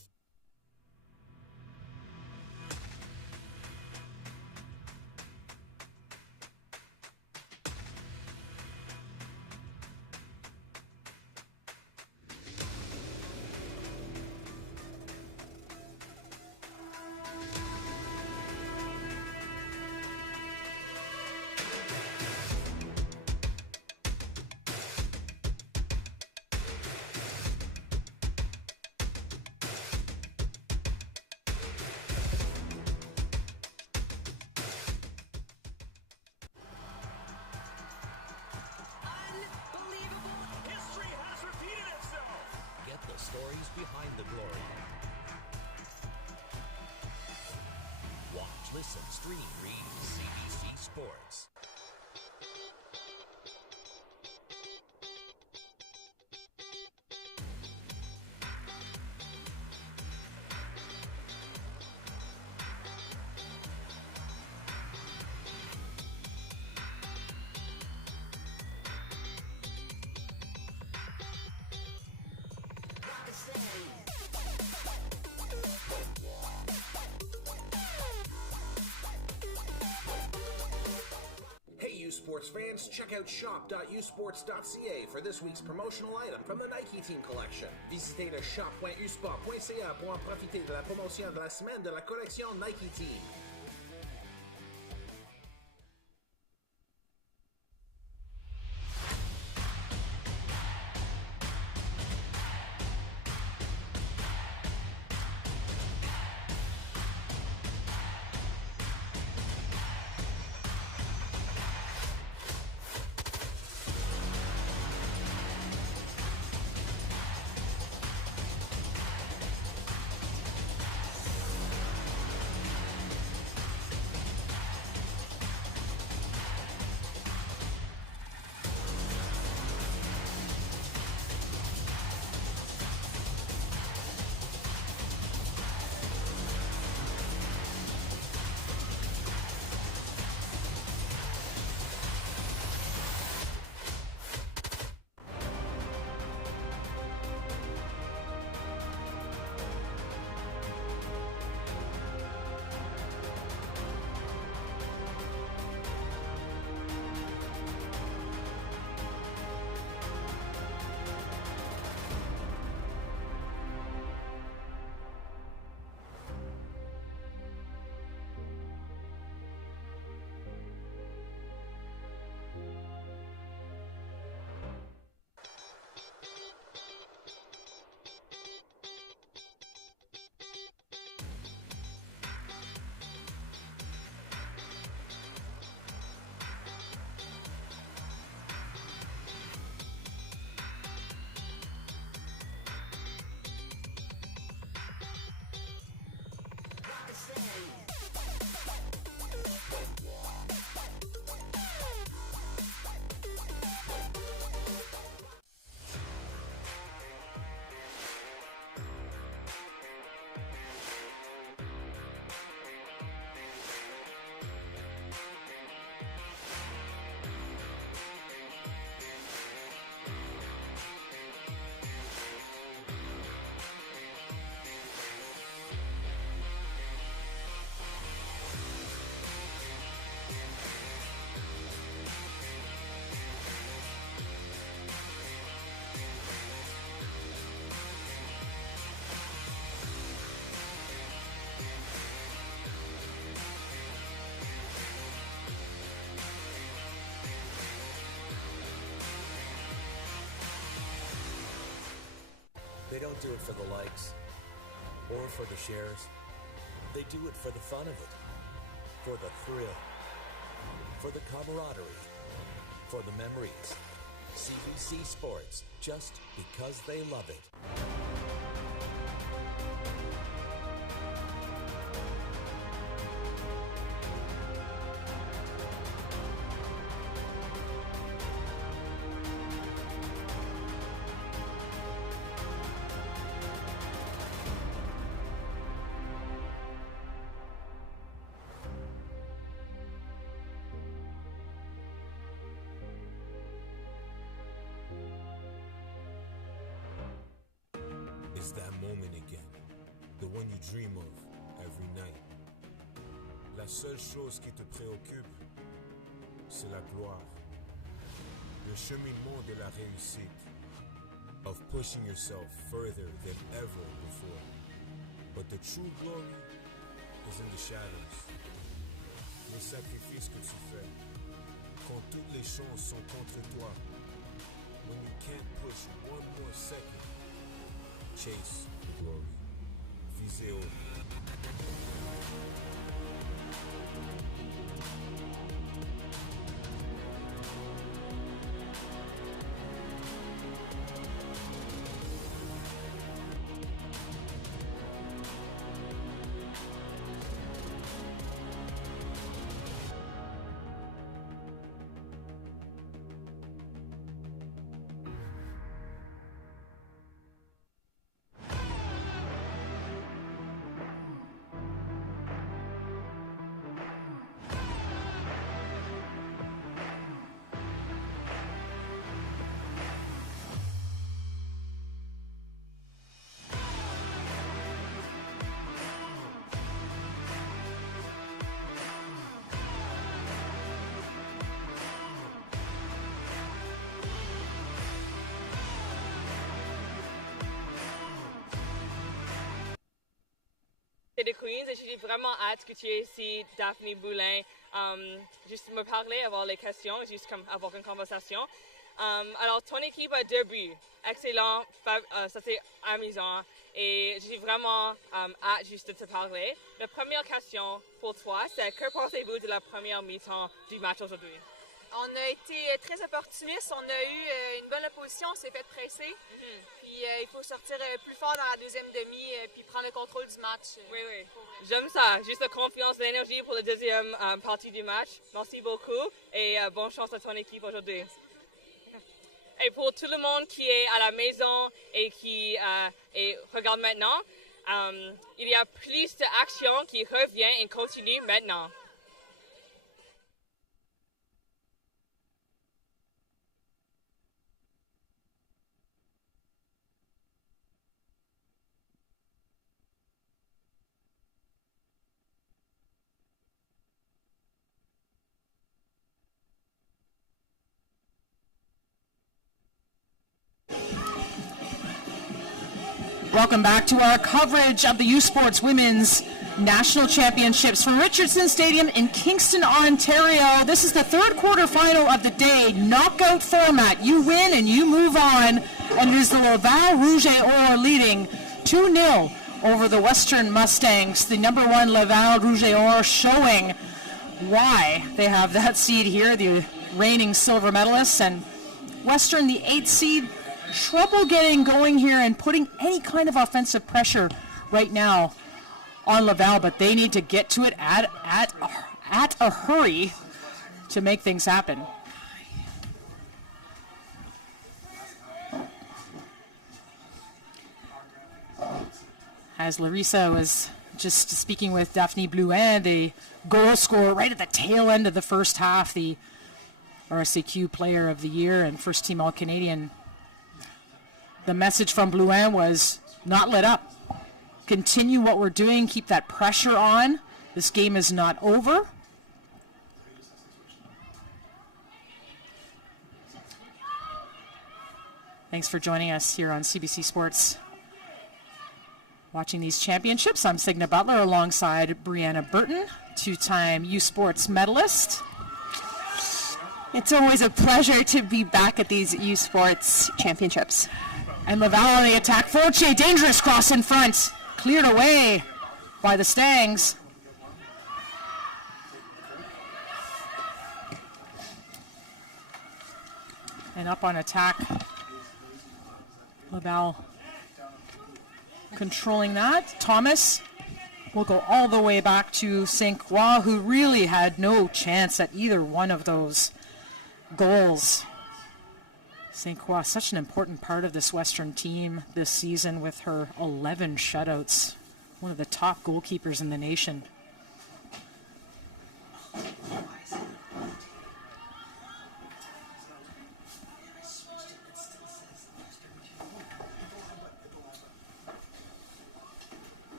Stories behind the glory. Watch, listen, stream, read CBC Sports. sports fans, check out shop.usports.ca for this week's promotional item from the Nike Team Collection. Visitez le shop.usport.ca pour en profiter de la promotion de la semaine de la collection Nike Team. They don't do it for the likes or for the shares. They do it for the fun of it, for the thrill, for the camaraderie, for the memories. CBC Sports, just because they love it. It's that moment again, the one you dream of every night. La seule chose qui te préoccupe, c'est la gloire. Le cheminement de la réussite, of pushing yourself further than ever before. But the true glory is in the shadows. Les sacrifices que tu fais, quand toutes les chances sont contre toi, when you can't push one more second. Chase the glory. Visez haut. Queens et j'ai vraiment hâte que tu es ici, Daphne Boulin. Juste me parler, avoir les questions, juste comme avoir une conversation. Alors, ton équipe a 2 buts. Excellent, ça c'est amusant. Et j'ai vraiment hâte juste de te parler. La première question pour toi, c'est que pensez-vous de la première mi-temps du match aujourd'hui? On a été très opportunistes. On a eu une bonne opposition. On s'est fait presser. Puis il faut sortir plus fort dans la deuxième demi puis prendre le contrôle du match. Oui. J'aime ça. Juste la confiance, l'énergie pour la deuxième partie du match. Merci beaucoup et bonne chance à ton équipe aujourd'hui. Et pour tout le monde qui est à la maison et qui regarde maintenant, il y a plus d'actions qui reviennent et continuent maintenant. Welcome back to our coverage of the U Sports Women's National Championships from Richardson Stadium in Kingston, Ontario. This is the third quarterfinal of the day, knockout format. You win and you move on. And it is the Laval Rouge et Or leading 2-0 over the Western Mustangs. The number 1 Laval Rouge et Or showing why they have that seed here, the reigning silver medalists. And Western, the 8th seed, trouble getting going here and putting any kind of offensive pressure right now on Laval, but they need to get to it at a hurry to make things happen. As Larissa was just speaking with Daphne Blouin, the goal scorer right at the tail end of the first half, the RSCQ Player of the Year and First Team All-Canadian. The message from Blouin was not let up. Continue what we're doing. Keep that pressure on. This game is not over. Thanks for joining us here on CBC Sports. Watching these championships, I'm Signa Butler alongside Brianna Burton, 2-time U Sports medalist. It's always a pleasure to be back at these U Sports championships. And Laval on the attack. Fortier, dangerous cross in front. Cleared away by the Stangs. And up on attack. Laval controlling that. Thomas will go all the way back to St. Croix, who really had no chance at either one of those goals. St. Croix, such an important part of this Western team this season with her 11 shutouts. One of the top goalkeepers in the nation.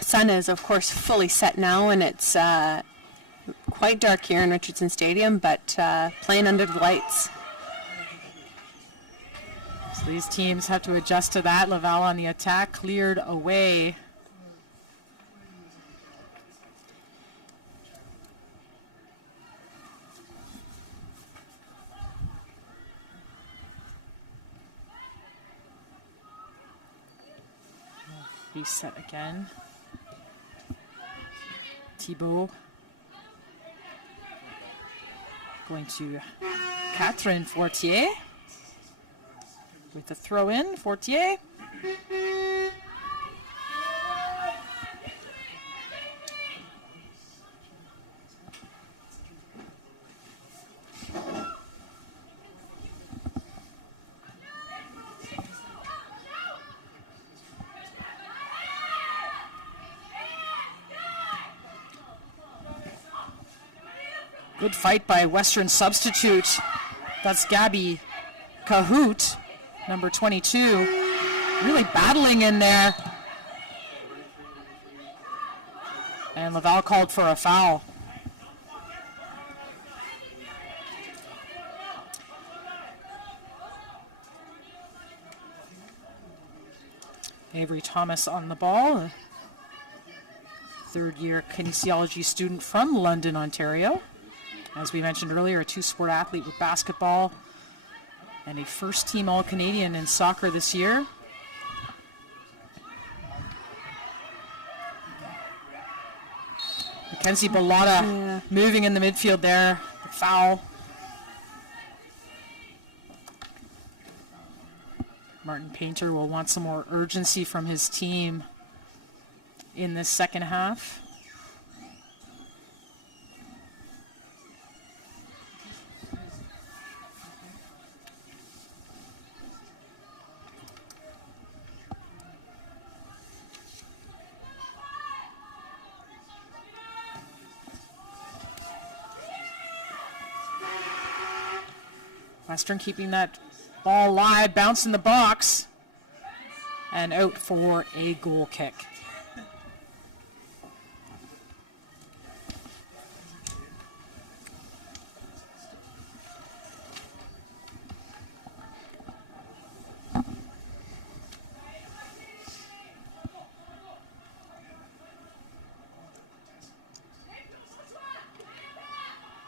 Sun is, of course, fully set now, and it's quite dark here in Richardson Stadium, but playing under the lights. So these teams have to adjust to that. Laval on the attack, cleared away. Reset again. Thibault going to Catherine Fortier with the throw in. Fortier. Good fight by Western substitute. That's Gabby Cahoot, number 22. Really battling in there. And Laval called for a foul. Avery Thomas on the ball, third-year kinesiology student from London, Ontario. As we mentioned earlier, a two-sport athlete with basketball and a first-team All-Canadian in soccer this year. Mackenzie Bellotta moving in the midfield there. The foul. Martin Painter will want some more urgency from his team in this second half. Western keeping that ball live, bounce in the box, and out for a goal kick.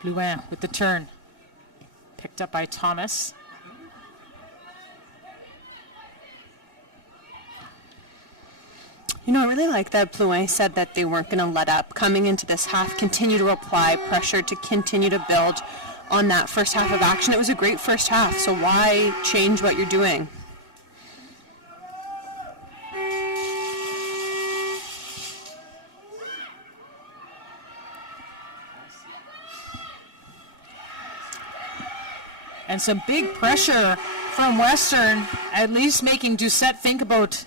Blouin with the turn. Picked up by Thomas. You know, I really like that Blouin said that they weren't going to let up. Coming into this half, continue to apply pressure to continue to build on that first half of action. It was a great first half, so why change what you're doing? And some big pressure from Western, at least making Doucette think about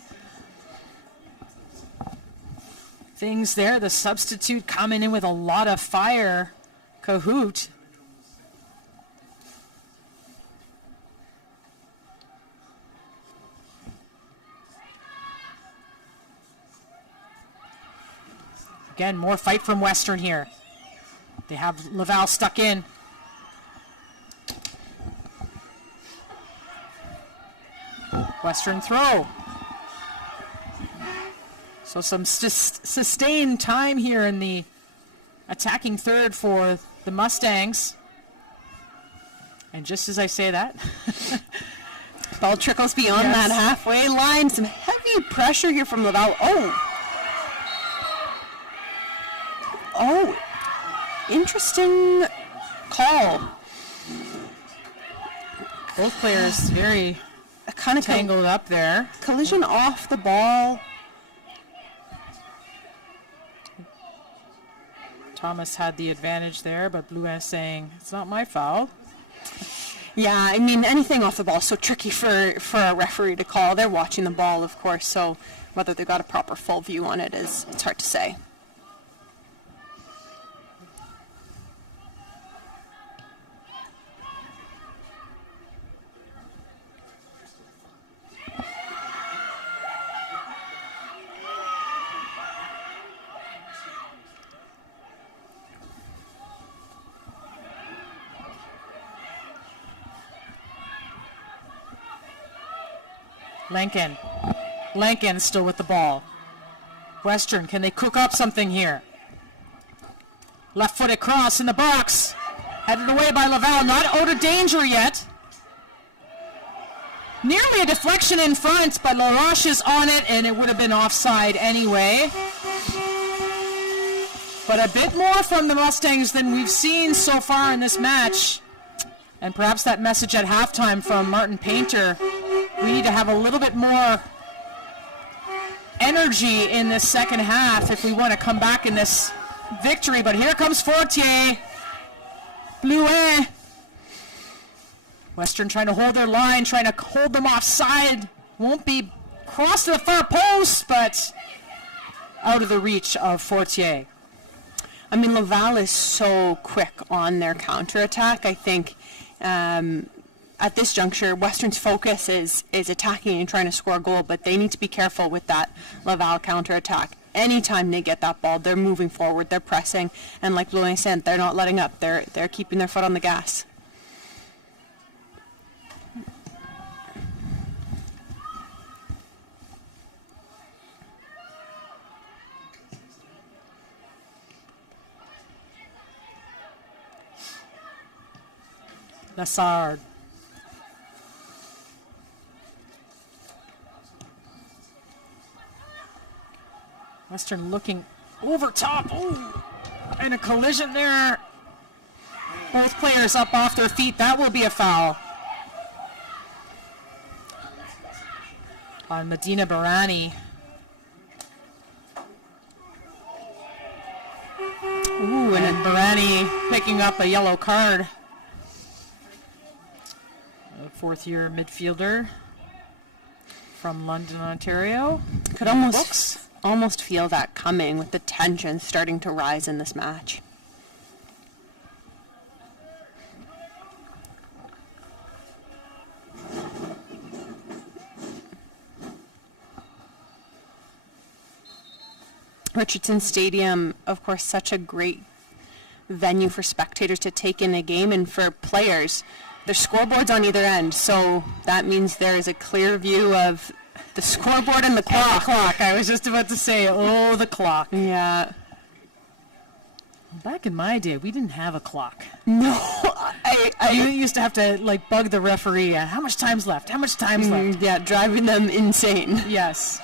things there. The substitute coming in with a lot of fire. Cahoot. Again, more fight from Western here. They have Laval stuck in. Western throw. So some sustained time here in the attacking third for the Mustangs. And just as I say that, ball trickles beyond that halfway line. Some heavy pressure here from Laval. Oh, interesting call. Both players very kind of tangled up there. Collision off the ball. Thomas had the advantage there, but Blouin saying, it's not my foul. Yeah, I mean, anything off the ball is so tricky for a referee to call. They're watching the ball, of course, so whether they got a proper full view on it it's hard to say. Lankin still with the ball. Western, can they cook up something here? Left-footed cross in the box. Headed away by Laval, not out of danger yet. Nearly a deflection in front, but LaRoche is on it, and it would have been offside anyway. But a bit more from the Mustangs than we've seen so far in this match. And perhaps that message at halftime from Martin Painter. We need to have a little bit more energy in this second half if we want to come back in this victory. But here comes Fortier. Blouin. Western trying to hold their line, trying to hold them offside. Won't be crossed to the far post, but out of the reach of Fortier. I mean, Laval is so quick on their counterattack. I think at this juncture, Western's focus is attacking and trying to score a goal, but they need to be careful with that Laval counterattack. anytime they get that ball, they're moving forward, they're pressing, and like Blouin said, they're not letting up. They're keeping their foot on the gas. Lassard. Western looking over top. Oh, and a collision there. Both players up off their feet. That will be a foul on Medina Barani. Ooh, and then Barani picking up a yellow card. A fourth-year midfielder from London, Ontario. Could almost feel that coming with the tension starting to rise in this match. Richardson Stadium, of course, such a great venue for spectators to take in a game, and for players. There's scoreboards on either end, so that means there is a clear view of the scoreboard and the clock. And the clock. I was just about to say, oh, the clock. Yeah. Back in my day, we didn't have a clock. No. You used to have to like bug the referee. How much time's left? How much time's left? Yeah, driving them insane. Yes.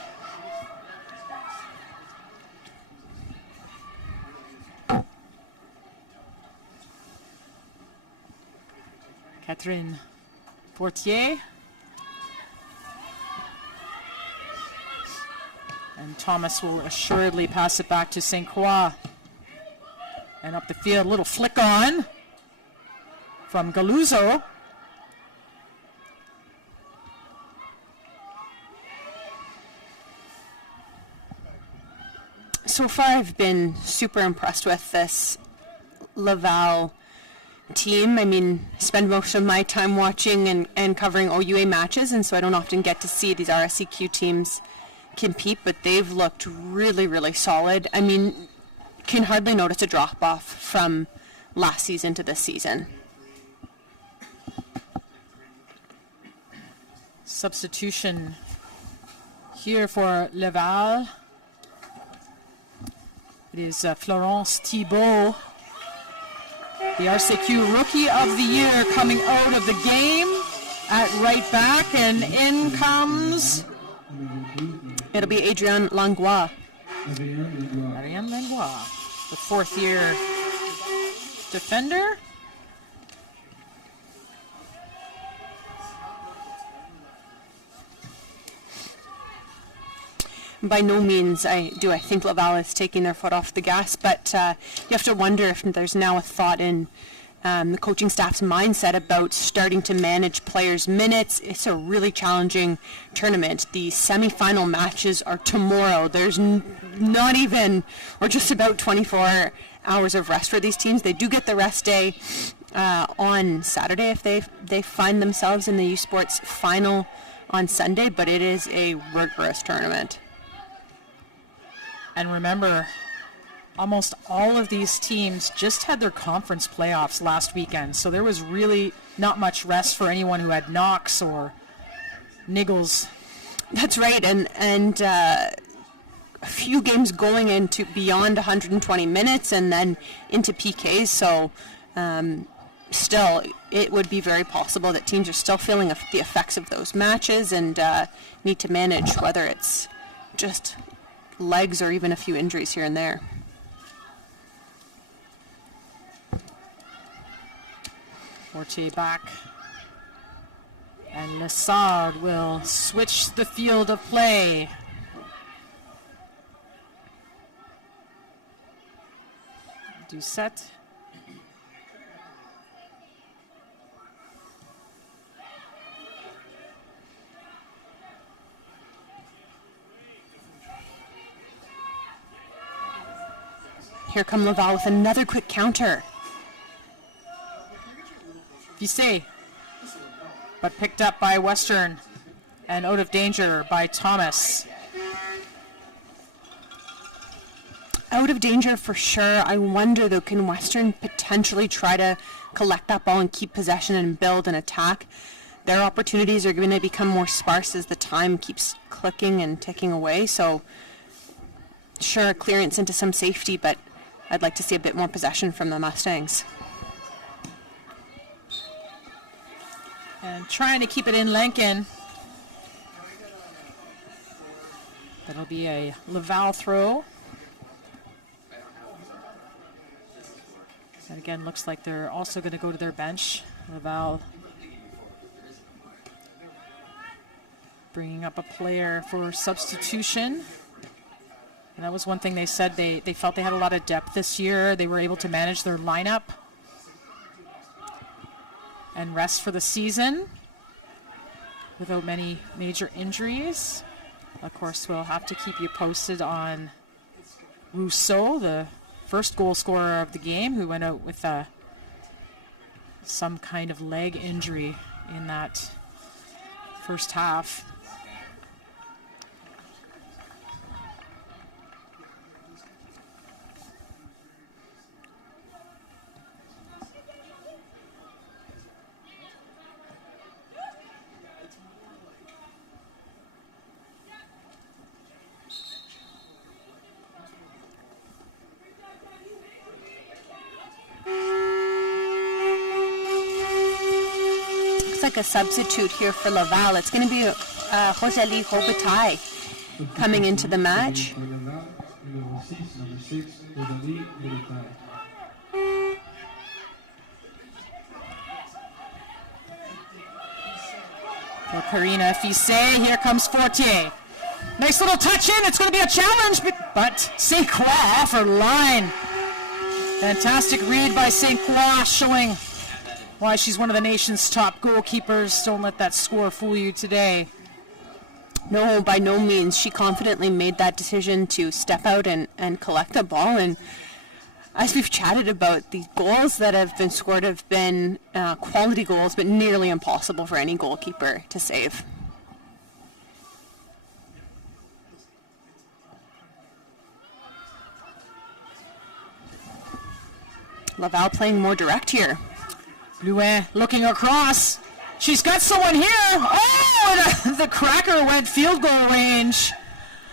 Catherine Portier. And Thomas will assuredly pass it back to St. Croix. And up the field, little flick on from Galuzzo. So far, I've been super impressed with this Laval team. I mean, I spend most of my time watching and covering OUA matches, and so I don't often get to see these RSEQ teams compete, but they've looked really, really solid. I mean, can hardly notice a drop-off from last season to this season. Substitution here for Laval. It is Florence Thibault, the RCQ Rookie of the Year, coming out of the game at right back, and in comes... It'll be Adrienne Langlois. Adrienne Langlois, the fourth-year defender. By no means I think Laval is taking their foot off the gas, but you have to wonder if there's now a thought in the coaching staff's mindset about starting to manage players' minutes. It's a really challenging tournament. The semifinal matches are tomorrow. There's not even, or just about 24 hours of rest for these teams. They do get the rest day on Saturday if they find themselves in the U Sports final on Sunday, but it is a rigorous tournament. And remember, almost all of these teams just had their conference playoffs last weekend, so there was really not much rest for anyone who had knocks or niggles. That's right, and a few games going into beyond 120 minutes and then into PKs, so still it would be very possible that teams are still feeling the effects of those matches and need to manage whether it's just legs or even a few injuries here and there. Fortier back. And Lassard will switch the field of play. Doucette. Here come Laval with another quick counter. Vissé, but picked up by Western and out of danger by Thomas. out of danger for sure. I wonder, though, can Western potentially try to collect that ball and keep possession and build an attack? Their opportunities are going to become more sparse as the time keeps clicking and ticking away. So, sure, clearance into some safety, but I'd like to see a bit more possession from the Mustangs. And trying to keep it in Lincoln. That'll be a Laval throw. And again, looks like they're also going to go to their bench. Laval bringing up a player for substitution. And that was one thing they said. They felt they had a lot of depth this year. They were able to manage their lineup and rest for the season without many major injuries. Of course, we'll have to keep you posted on Rousseau, the first goal scorer of the game, who went out with some kind of leg injury in that first half. Like a substitute here for Laval. It's going to be Rosalie Robitaille coming into the match. For Karina Fissé, here comes Fortier. Nice little touch in. It's going to be a challenge, but St. Croix off her line. Fantastic read by St. Croix, showing why she's one of the nation's top goalkeepers. Don't let that score fool you today. No, by no means. She confidently made that decision to step out and collect the ball. And as we've chatted about, the goals that have been scored have been quality goals, but nearly impossible for any goalkeeper to save. Laval playing more direct here. Blouin looking across. She's got someone here. Oh, and the cracker went field goal range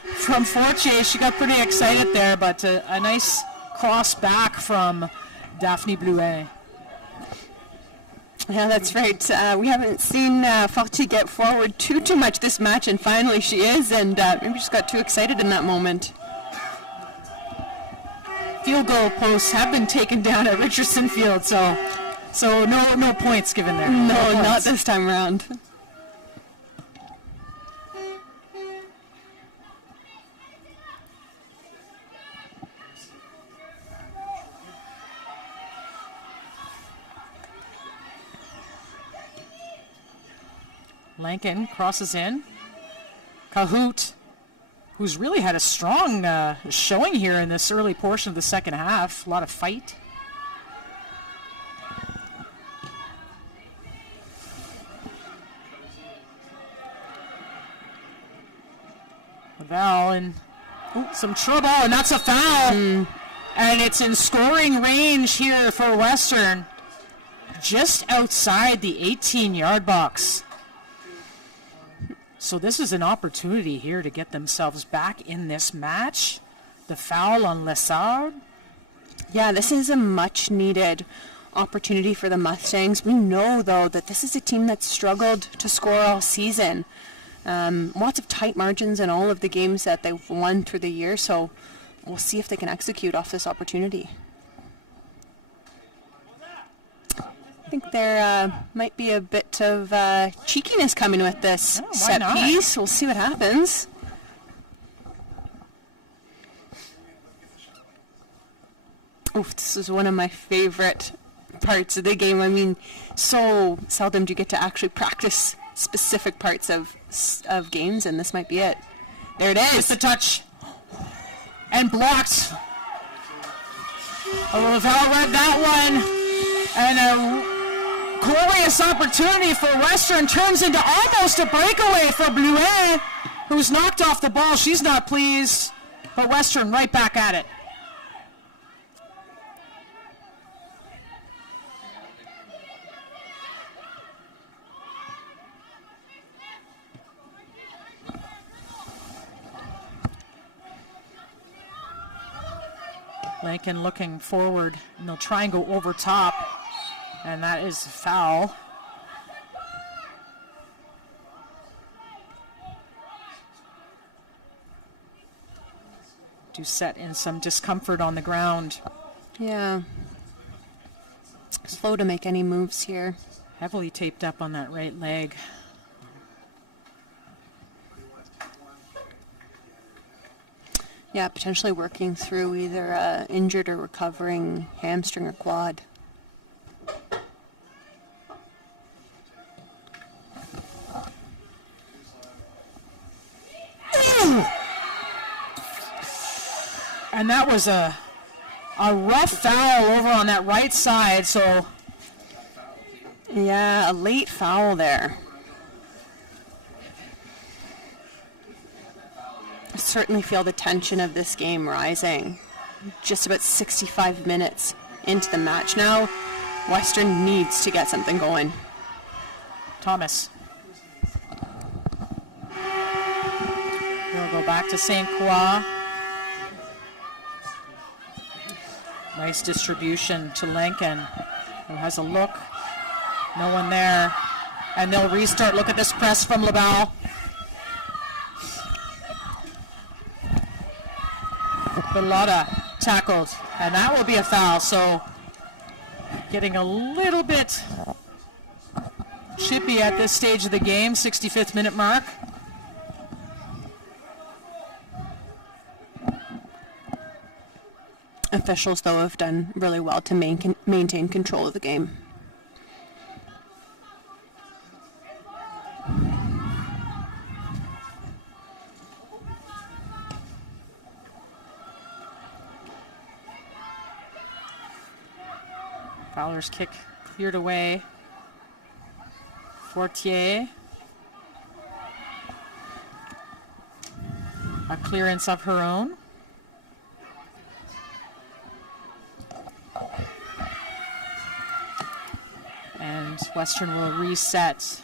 from Fortier. She got pretty excited there, but a nice cross back from Daphne Blouin. Yeah, that's right. We haven't seen Fortier get forward too much this match, and finally she is, and maybe just got too excited in that moment. Field goal posts have been taken down at Richardson Field, so no points given there. No, not this time around. Lankin crosses in. Cahoot, who's really had a strong showing here in this early portion of the second half. A lot of fight. Laval in some trouble, and that's a foul. And it's in scoring range here for Western, just outside the 18-yard box. So this is an opportunity here to get themselves back in this match. The foul on Lessard. Yeah, this is a much-needed opportunity for the Mustangs. We know, though, that this is a team that's struggled to score all season. Lots of tight margins in all of the games that they've won through the year, so we'll see if they can execute off this opportunity. I think there might be a bit of cheekiness coming with this set piece. We'll see what happens. Oof, this is one of my favorite parts of the game. I mean, so seldom do you get to actually practice specific parts of games, and this might be it. There it is. It's a touch. And blocked. Laval read that one. And a glorious opportunity for Western turns into almost a breakaway for Blouin, who's knocked off the ball. She's not pleased, but Western right back at it. Lincoln looking forward, and they'll try and go over top, and that is foul. Doucette in some discomfort on the ground. Yeah. Slow to make any moves here. Heavily taped up on that right leg. Yeah, potentially working through either injured or recovering hamstring or quad. And that was a rough foul over on that right side, so... Yeah, a late foul there. I certainly feel the tension of this game rising. Just about 65 minutes into the match now. Western needs to get something going. Thomas. We'll go back to St. Croix. Nice distribution to Lincoln, who has a look. No one there. And they'll restart. Look at this press from Laval. Bellotta tackled. And that will be a foul. So getting a little bit chippy at this stage of the game. 65th minute mark. Officials, though, have done really well to maintain control of the game. Fowler's kick cleared away. Fortier. A clearance of her own. And Western will reset.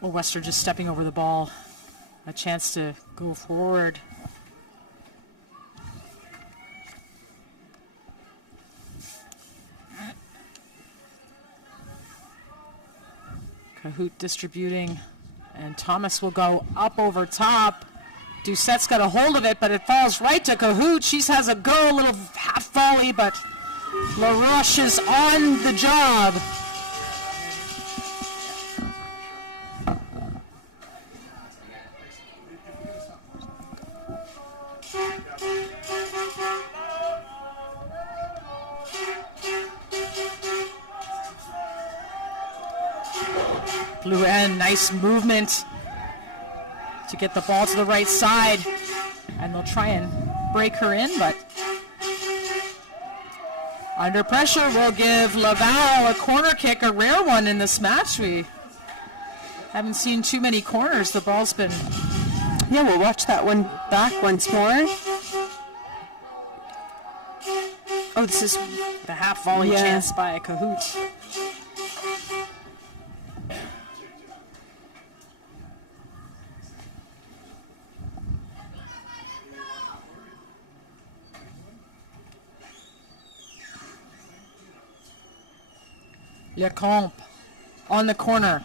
Well, Western just stepping over the ball. A chance to go forward. Cahoot distributing, and Thomas will go up over top. Doucette's got a hold of it, but it falls right to Cahoot. She has a go, a little half volley, but LaRoche is on the job. Blue end, nice movement to get the ball to the right side. And they'll try and break her in, but under pressure will give Laval a corner kick, a rare one in this match. We haven't seen too many corners. The ball's been... Yeah, we'll watch that one back once more. Oh, this is the half volley chance by Cahoot. Lecomte on the corner.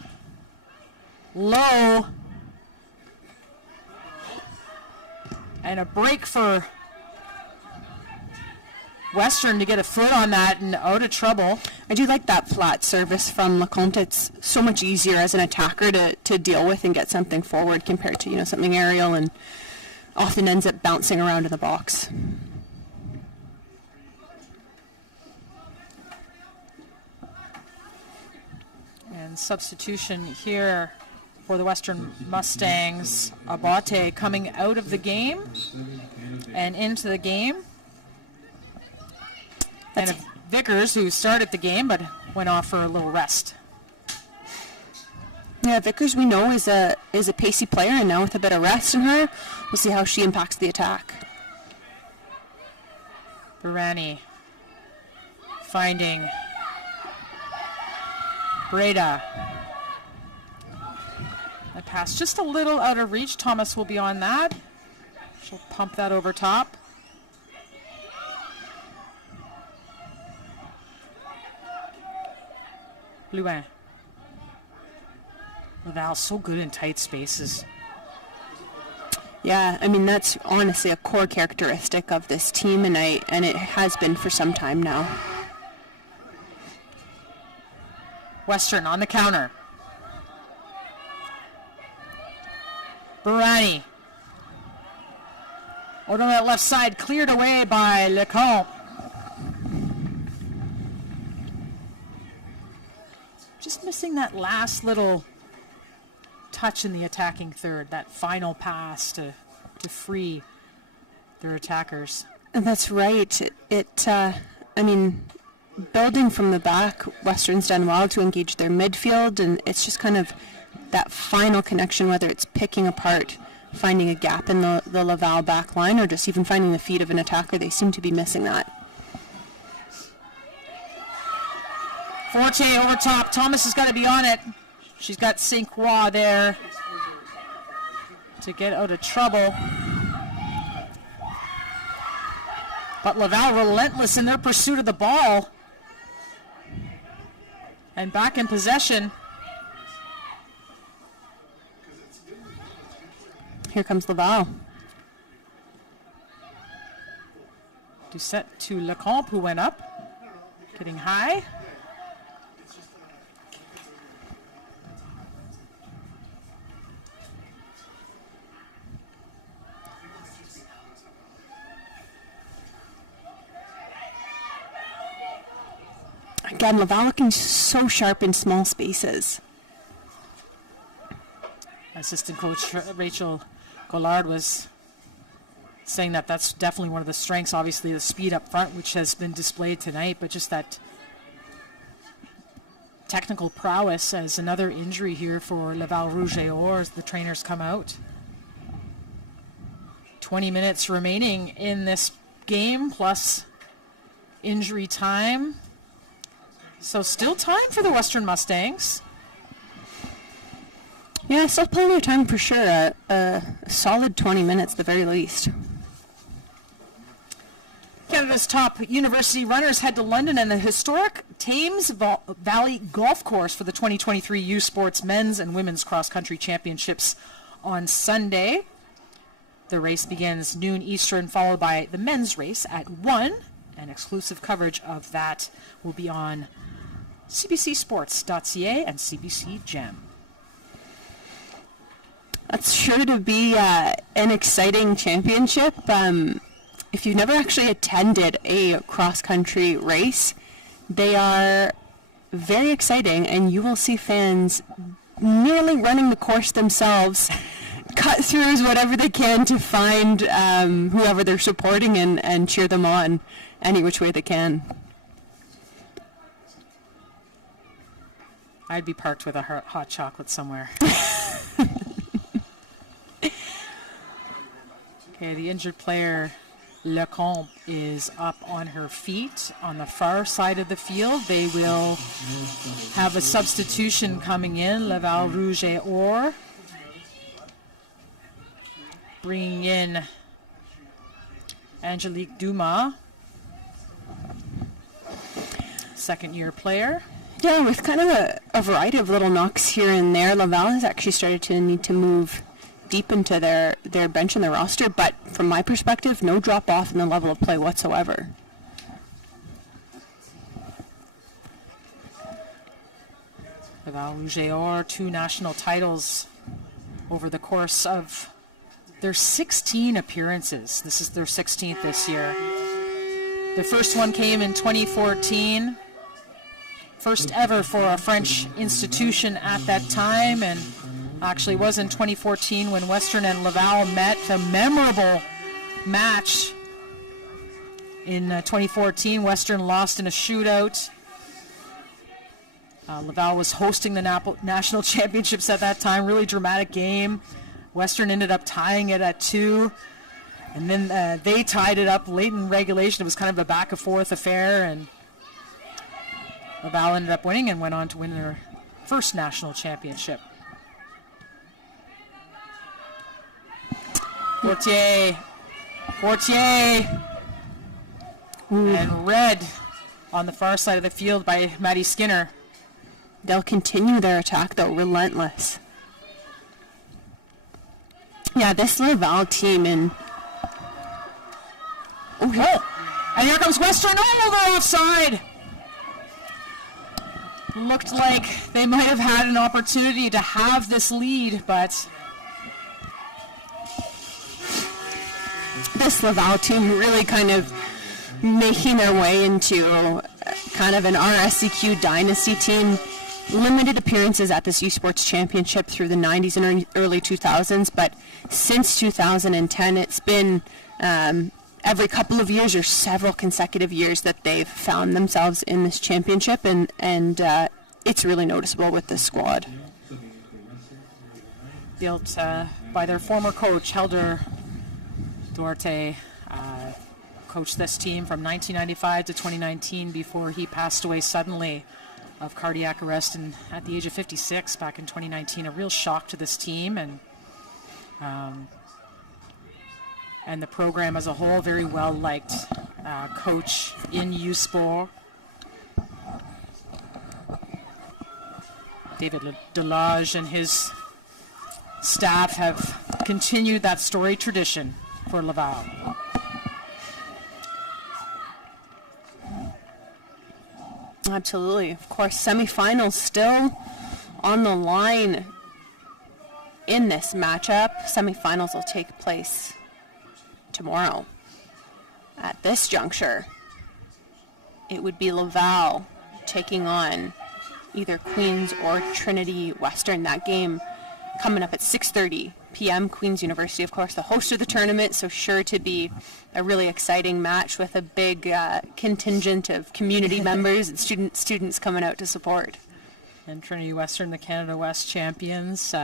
Low. And a break for Western to get a foot on that and out of trouble. I do like that flat service from Lecomte. It's so much easier as an attacker to deal with and get something forward compared to, something aerial, and often ends up bouncing around in the box. And substitution here for the Western Mustangs. Abate coming out of the game and into the game. And Vickers, who started the game but went off for a little rest. Yeah, Vickers we know is a pacey player, and now with a bit of rest in her, we'll see how she impacts the attack. Barani finding Breda. That pass just a little out of reach. Thomas will be on that. She'll pump that over top. Blouin. Laval so good in tight spaces. Yeah, I mean, that's honestly a core characteristic of this team, and it has been for some time now. Western on the counter. Barani. Out on that left side, cleared away by Lecomte. Just missing that last little touch in the attacking third, that final pass to free their attackers. And that's right. I mean, building from the back, Western's done well to engage their midfield, and it's just kind of that final connection, whether it's picking apart, finding a gap in the Laval back line, or just even finding the feet of an attacker. They seem to be missing that. Forte over top. Thomas has got to be on it. She's got St. Croix there to get out of trouble. But Laval relentless in their pursuit of the ball. And back in possession. Here comes Laval. Doucette to Lecomte, who went up. Getting high. Again, Laval looking so sharp in small spaces. Assistant coach Rachel Gollard was saying that that's definitely one of the strengths, obviously the speed up front, which has been displayed tonight, but just that technical prowess. As another injury here for Laval Rouge et Or as the trainers come out. 20 minutes remaining in this game plus injury time. So still time for the Western Mustangs. Yeah, still plenty of time for sure. A solid 20 minutes at the very least. Canada's top university runners head to London and the historic Thames Valley Golf Course for the 2023 U Sports Men's and Women's Cross Country Championships on Sunday. The race begins noon Eastern, followed by the men's race at 1. And exclusive coverage of that will be on cbcsports.ca and CBC Gem. That's sure to be an exciting championship. If you've never actually attended a cross-country race, they are very exciting, and you will see fans nearly running the course themselves, cut throughs whatever they can to find whoever they're supporting and cheer them on any which way they can. I'd be parked with a hot chocolate somewhere. Okay, the injured player, Lecomte, is up on her feet on the far side of the field. They will have a substitution coming in, Laval Rouge et Or, bringing in Angelique Dumas, second-year player. Yeah, with kind of a variety of little knocks here and there, Laval has actually started to need to move deep into their bench and their roster, but from my perspective, no drop off in the level of play whatsoever. Laval Rouge et Or, 2 national titles over the course of their 16 appearances. This is their 16th this year. The first one came in 2014. First ever for a French institution at that time, and actually was in 2014 when Western and Laval met. A memorable match in 2014. Western lost in a shootout. Laval was hosting the national championships at that time. Really dramatic game. Western ended up tying it at 2. And then they tied it up late in regulation. It was kind of a back and forth affair. And Laval ended up winning and went on to win their first national championship. Fortier. And red on the far side of the field by Maddie Skinner. They'll continue their attack, though, relentless. Yeah, this Laval team and... And here comes Western. They're offside. Looked like they might have had an opportunity to have this lead, but... This Laval team really kind of making their way into kind of an RSEQ dynasty team. Limited appearances at this U Sports Championship through the 90s and early 2000s, but since 2010 it's been every couple of years or several consecutive years that they've found themselves in this championship, and it's really noticeable with this squad. Built by their former coach, Helder Duarte, coached this team from 1995 to 2019 before he passed away suddenly of cardiac arrest at the age of 56 back in 2019. A real shock to this team, and the program as a whole. Very well liked coach in U Sport. David Delage and his staff have continued that storied tradition for Laval. Absolutely. Of course, semifinals still on the line in this matchup. Semifinals will take place tomorrow. At this juncture, it would be Laval taking on either Queens or Trinity Western. That game coming up at 6:30 p.m. Queens University, of course, the host of the tournament, so sure to be a really exciting match with a big contingent of community members and students coming out to support. And Trinity Western, the Canada West champions.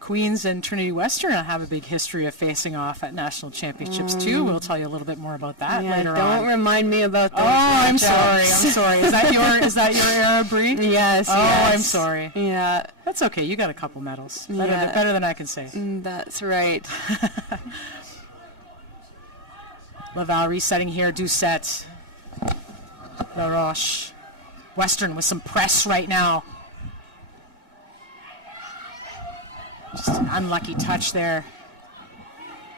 Queens and Trinity Western have a big history of facing off at national championships too. We'll tell you a little bit more about that later on. Don't remind me about those. Oh, I'm sorry. Is that your era, Bree? Yes. Oh, yes. I'm sorry. Yeah. That's okay. You got a couple medals. Better than I can say. That's right. Laval resetting here. Doucette. La Roche. Western with some press right now. Just an unlucky touch there.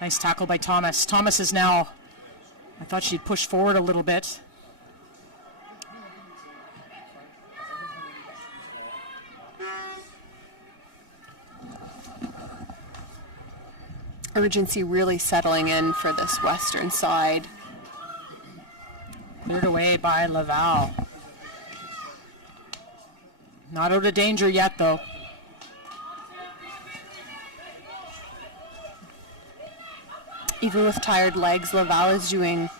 Nice tackle by Thomas. Thomas is now, I thought she'd push forward a little bit. Urgency really settling in for this Western side. Cleared away by Laval. Not out of danger yet, though. Even with tired legs, Laval is doing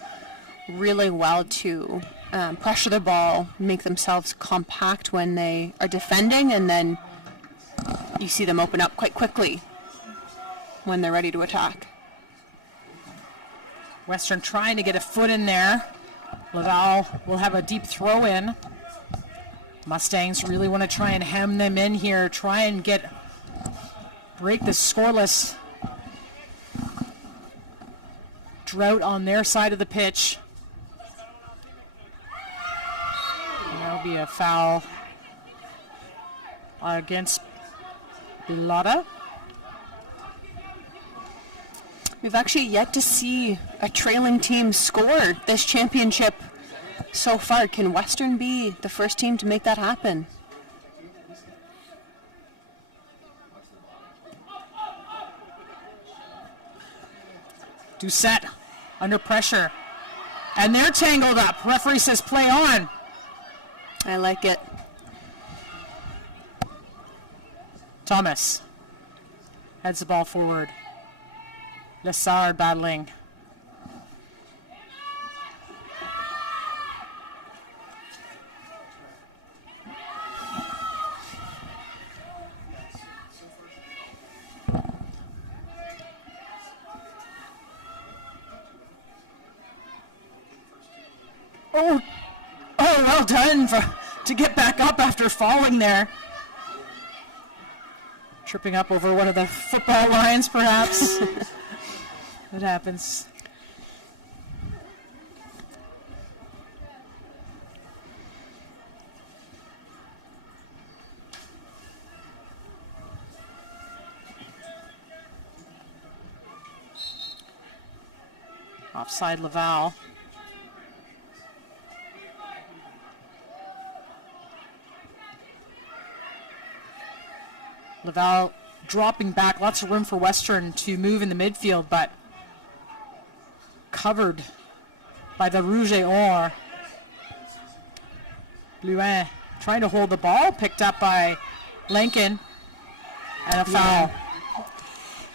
really well to pressure the ball, make themselves compact when they are defending, and then you see them open up quite quickly when they're ready to attack. Western trying to get a foot in there. Laval will have a deep throw in. Mustangs really want to try and hem them in here, try and break the scoreless drought on their side of the pitch. And that'll be a foul against Bilotta. We've actually yet to see a trailing team score this championship so far. Can Western be the first team to make that happen? Doucette under pressure. And they're tangled up. Referee says play on. I like it. Thomas heads the ball forward. Lessard battling. Oh, well done to get back up after falling there. Tripping up over one of the football lines, perhaps. It happens. Offside Laval. Laval dropping back, lots of room for Western to move in the midfield, but covered by the Rouge et Or. Blouin trying to hold the ball, picked up by Lincoln, and a foul.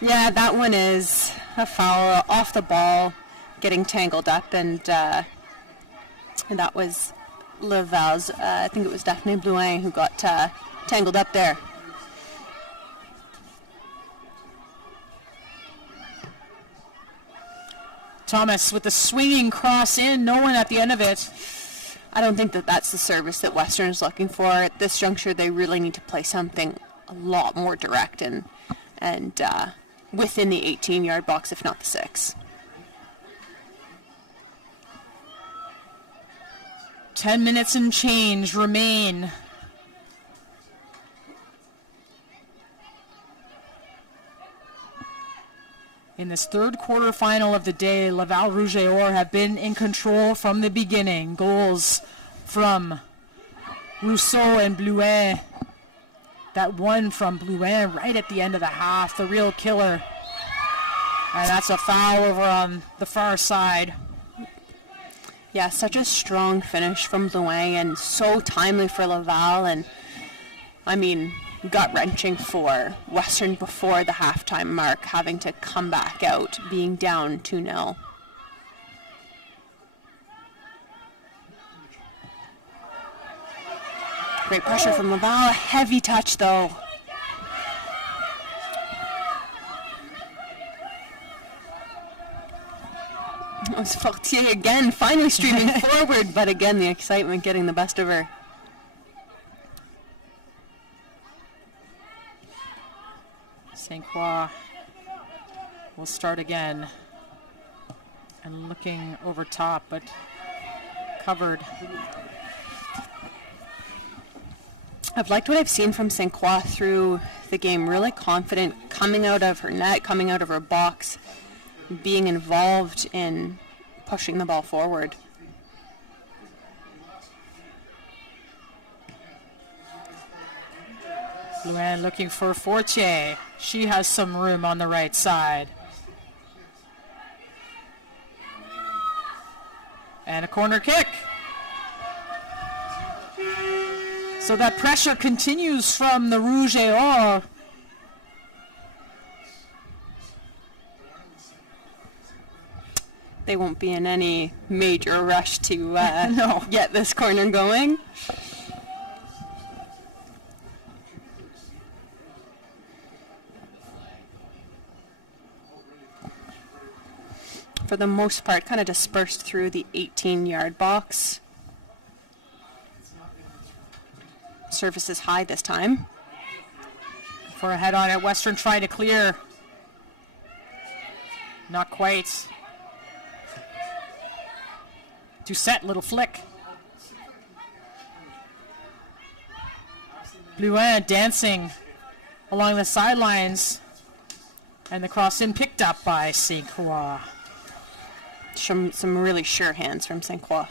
Yeah, that one is a foul off the ball, getting tangled up, and that was Laval's, I think it was Daphne Blouin who got tangled up there. Thomas with the swinging cross in, no one at the end of it. I don't think that that's the service that Western is looking for. At this juncture, they really need to play something a lot more direct and within the 18-yard box, if not the 6. 10 minutes and change remain. In this third quarterfinal of the day, Laval Rouge et Or have been in control from the beginning. Goals from Rousseau and Blouin. That one from Blouin right at the end of the half, the real killer. And that's a foul over on the far side. Yeah, such a strong finish from Blouin and so timely for Laval. And, I mean, gut-wrenching for Western before the halftime mark, having to come back out, being down 2-0. Great pressure from Laval. A heavy touch, though. It was Fortier again, finally streaming forward, but again, the excitement getting the best of her. St. Croix will start again. And looking over top, but covered. I've liked what I've seen from St. Croix through the game. Really confident, coming out of her net, coming out of her box, being involved in pushing the ball forward. Blouin looking for Fortier. She has some room on the right side. And a corner kick. So that pressure continues from the Rouge et Or. They won't be in any major rush to get this corner going. For the most part, kind of dispersed through the 18-yard box. Service is high this time. For a head on it, Western trying to clear. Not quite. Doucette, little flick. Blouin dancing along the sidelines. And the cross in picked up by St. Croix. Some really sure hands from St. Croix.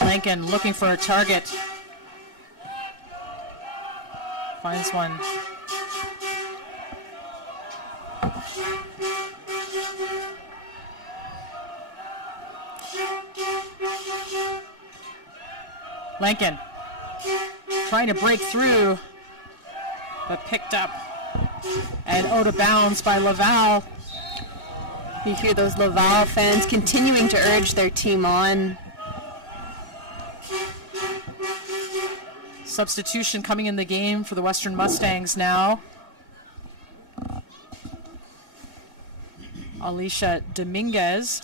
Lincoln looking for a target. Finds one. Lincoln trying to break through, but picked up and out of bounds by Laval. You hear those Laval fans continuing to urge their team on. Substitution coming in the game for the Western Mustangs now. Alicia Dominguez,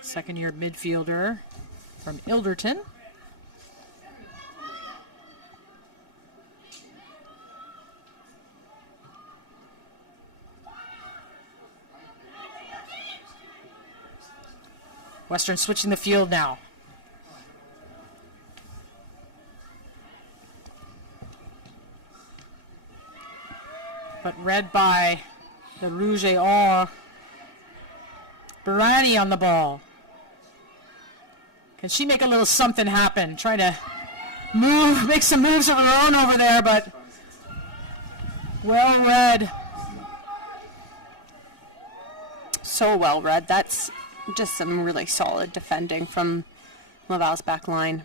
second-year midfielder from Ilderton. Western switching the field now. But read by the Rouge et Or. Barani on the ball. Can she make a little something happen? Trying to make some moves of her own over there, but well read. So well read. That's just some really solid defending from Laval's back line.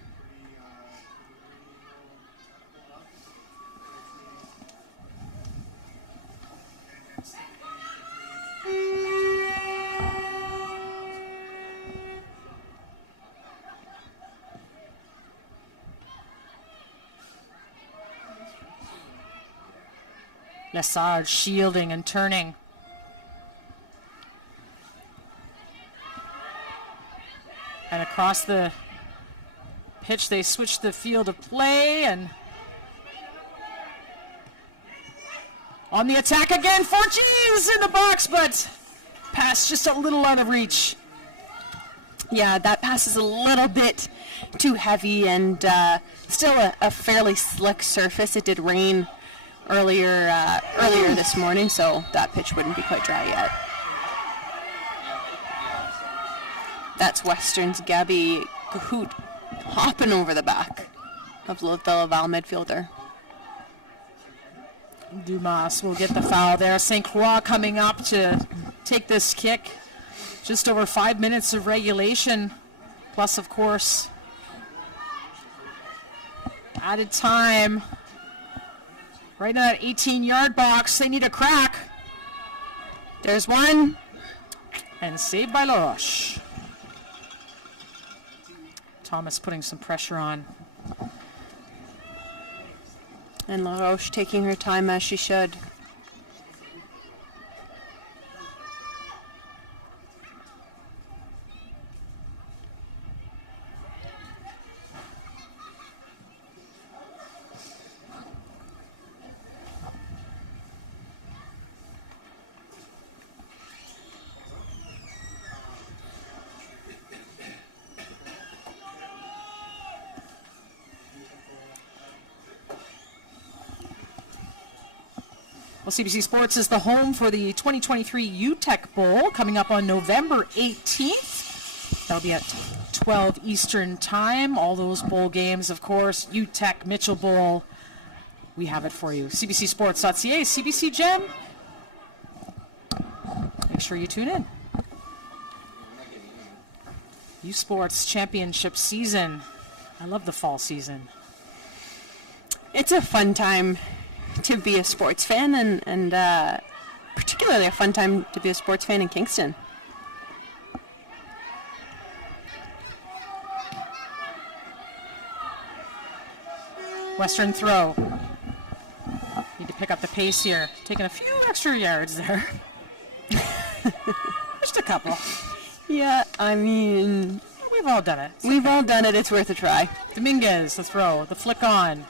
Lessard shielding and turning. And across the pitch, they switch the field of play, and on the attack again, Fortjes in the box, but pass just a little out of reach. Yeah, that pass is a little bit too heavy, and still a fairly slick surface. It did rain earlier this morning, so that pitch wouldn't be quite dry yet. That's Western's Gabby Cahoot hopping over the back of the Laval midfielder. Dumas will get the foul there. St. Croix coming up to take this kick. Just over 5 minutes of regulation, plus, of course, added time. Right in that 18-yard box, they need a crack. There's one. And saved by LaRoche. Thomas putting some pressure on. And LaRoche taking her time as she should. Well, CBC Sports is the home for the 2023 UTEC Bowl coming up on November 18th. That'll be at 12 Eastern Time. All those bowl games, of course, UTEC, Mitchell Bowl. We have it for you. CBCSports.ca, CBC Gem. Make sure you tune in. U Sports Championship season. I love the fall season. It's a fun time to be a sports fan, and particularly a fun time to be a sports fan in Kingston. Western throw. Need to pick up the pace here. Taking a few extra yards there. Just a couple. Yeah, I mean, we've all done it. We've all done it. It's worth a try. Dominguez, the throw, the flick on.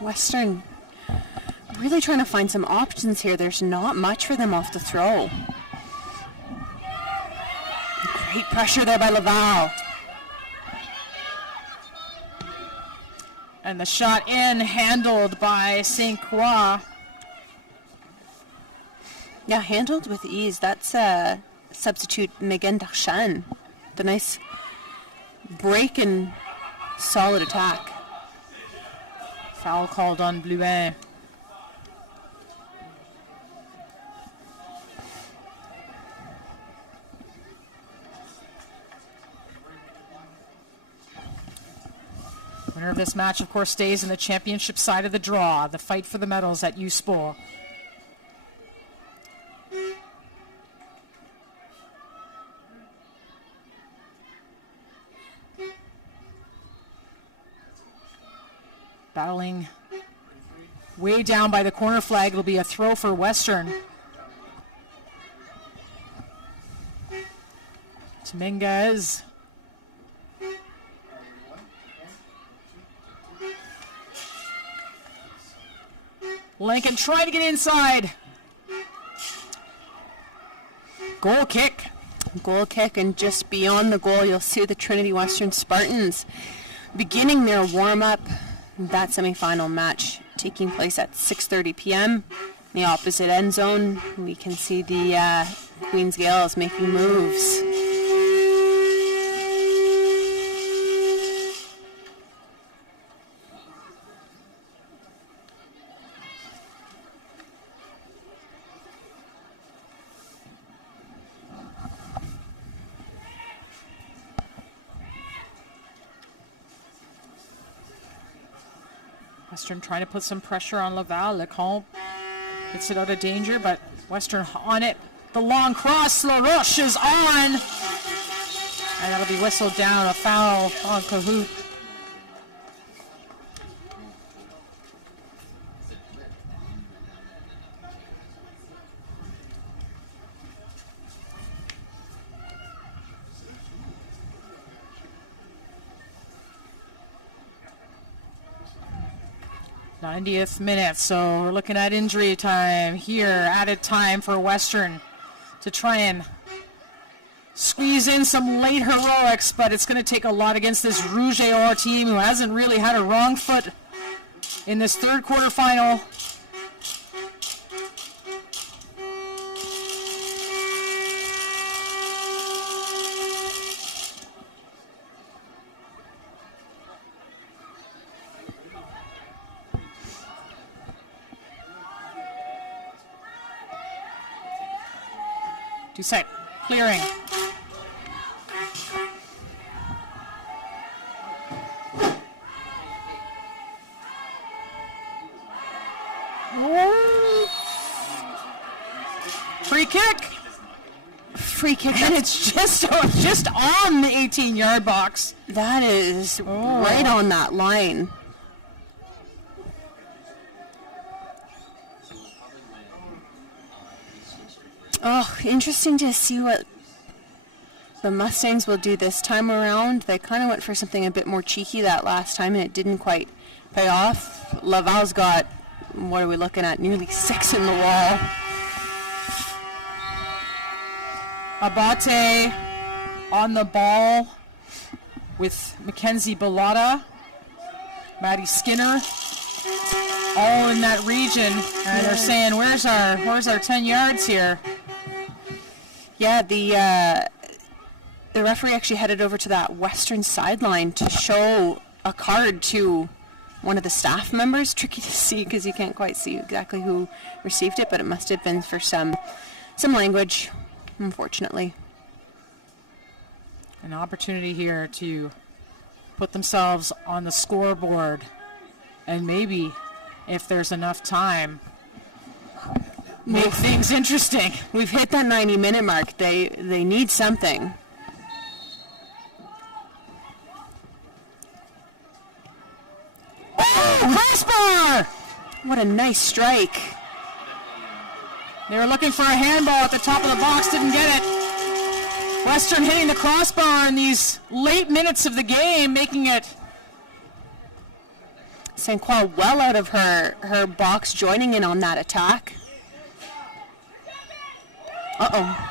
Western really trying to find some options here. There's not much for them off the throw. Great pressure there by Laval. And the shot in, handled by St. Croix. Yeah, handled with ease. That's substitute Megan Darshan. The nice break and solid attack. Foul called on Bluin. Winner of this match, of course, stays in the championship side of the draw, the fight for the medals at U-Sport. Battling way down by the corner flag. It'll be a throw for Western. Dominguez. Lincoln trying to get inside. Goal kick. Goal kick, and just beyond the goal, you'll see the Trinity Western Spartans beginning their warm-up. That semifinal match taking place at 6:30 p.m. In the opposite end zone, we can see the Queens Gales making moves. Western trying to put some pressure on Laval. Lecomte gets it out of danger, but Western on it. The long cross, LaRoche is on. And that'll be whistled down, a foul on Cahoot. '90th minute, so we're looking at injury time here, added time for Western to try and squeeze in some late heroics, but it's going to take a lot against this Rouge et Or team who hasn't really had a wrong foot in this third quarterfinal. Doucette clearing. Free kick. Free kick, and it's just on the 18-yard box. That is right on that line. Oh, interesting to see what the Mustangs will do this time around. They kind of went for something a bit more cheeky that last time, and it didn't quite pay off. Laval's got, what are we looking at, nearly 6 in the wall. Abate on the ball with Mackenzie Bellotta, Maddie Skinner, all in that region, and they're saying, where's our 10 yards here? Yeah, the referee actually headed over to that western sideline to show a card to one of the staff members. Tricky to see because you can't quite see exactly who received it, but it must have been for some language, unfortunately. An opportunity here to put themselves on the scoreboard, and maybe, if there's enough time, make things interesting. We've hit that 90-minute mark. They need something. Oh, crossbar! What a nice strike. They were looking for a handball at the top of the box, didn't get it. Western hitting the crossbar in these late minutes of the game, making it. St. Croix well out of her box, joining in on that attack. Uh-oh.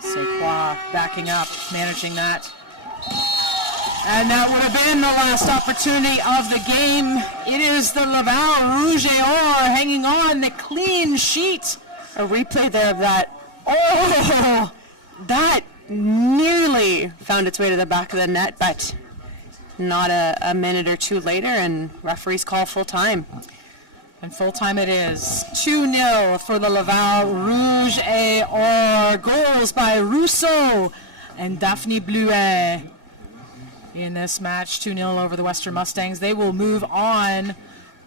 St. Croix backing up, managing that. And that would have been the last opportunity of the game. It is the Laval Rouge et Or hanging on the clean sheet. A replay there of that. Oh, that nearly found its way to the back of the net, but not a minute or two later, and referees call full time. And full time it is. 2-0 for the Laval Rouge et Or. Goals by Rousseau, and Daphne Bluet in this match, 2-0 over the Western Mustangs. They will move on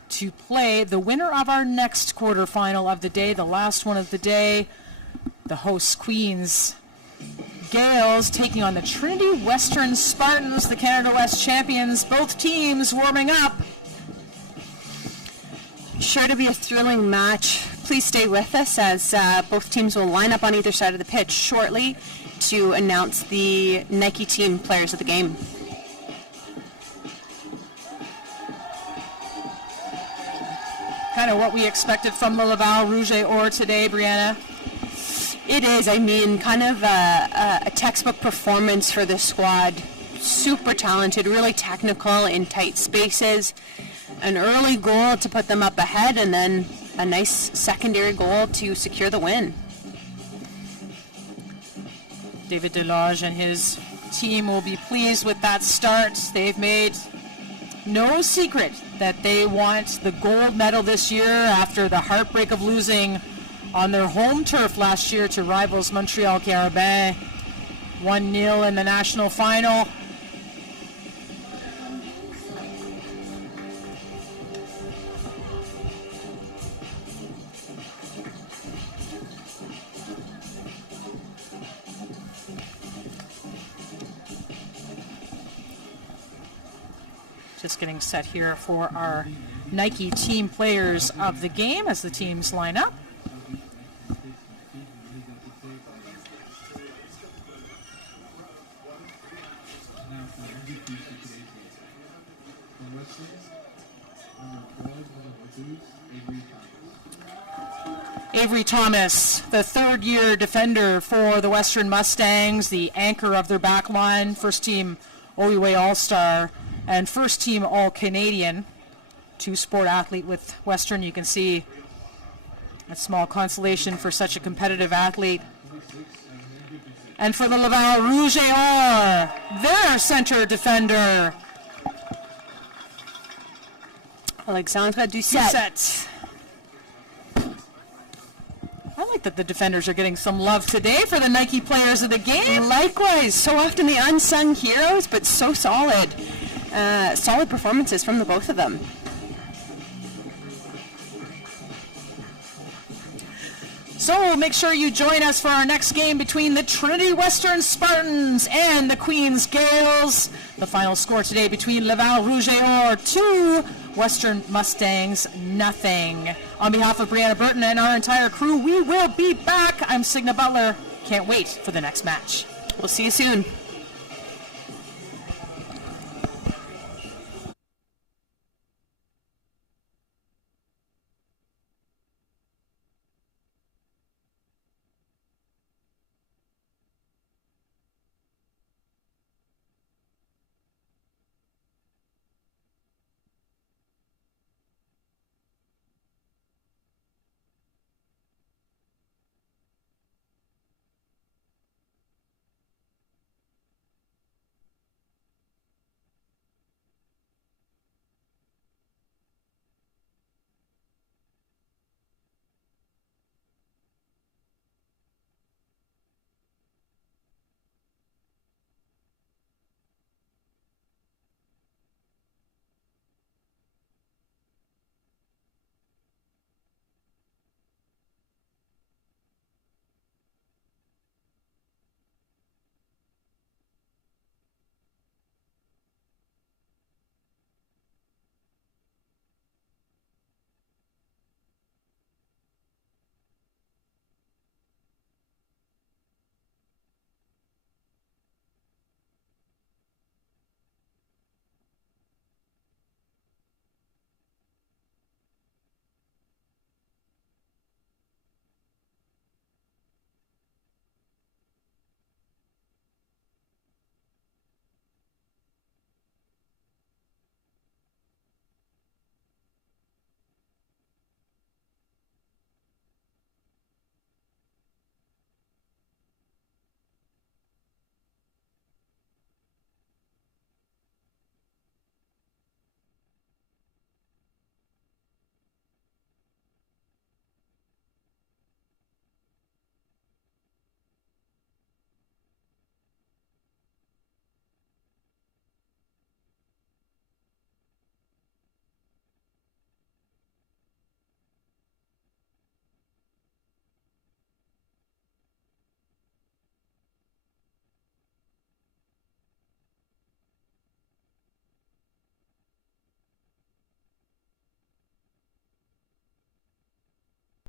to play the winner of our next quarterfinal of the day, the last one of the day. The hosts, Queens Gales, taking on the Trinity Western Spartans, the Canada West champions. Both teams warming up. Sure to be a thrilling match. Please stay with us as both teams will line up on either side of the pitch shortly to announce the Nike team players of the game. Kind of what we expected from the Laval Rouge et Or today, Brianna. It is, I mean, kind of a textbook performance for the squad. Super talented, really technical in tight spaces. An early goal to put them up ahead, and then a nice secondary goal to secure the win. David Delage and his team will be pleased with that start. They've made no secret that they want the gold medal this year after the heartbreak of losing on their home turf last year to rivals Montreal Carabins. 1-0 in the national final. Just getting set here for our Nike team players of the game as the teams line up. Avery Thomas, the third-year defender for the Western Mustangs, the anchor of their back line, first-team OUA All-Star and first-team All-Canadian. Two-sport athlete with Western. You can see a small consolation for such a competitive athlete. And for the Laval Rouge et Or, their center defender, Alexandra Doucette. I like that the defenders are getting some love today for the Nike players of the game. Likewise, so often the unsung heroes, but so solid. Solid performances from the both of them. So make sure you join us for our next game between the Trinity Western Spartans and the Queens Gales. The final score today between Laval Rouge et Or 2, Western Mustangs 0. On behalf of Brianna Burton and our entire crew, we will be back. I'm Signa Butler. Can't wait for the next match. We'll see you soon.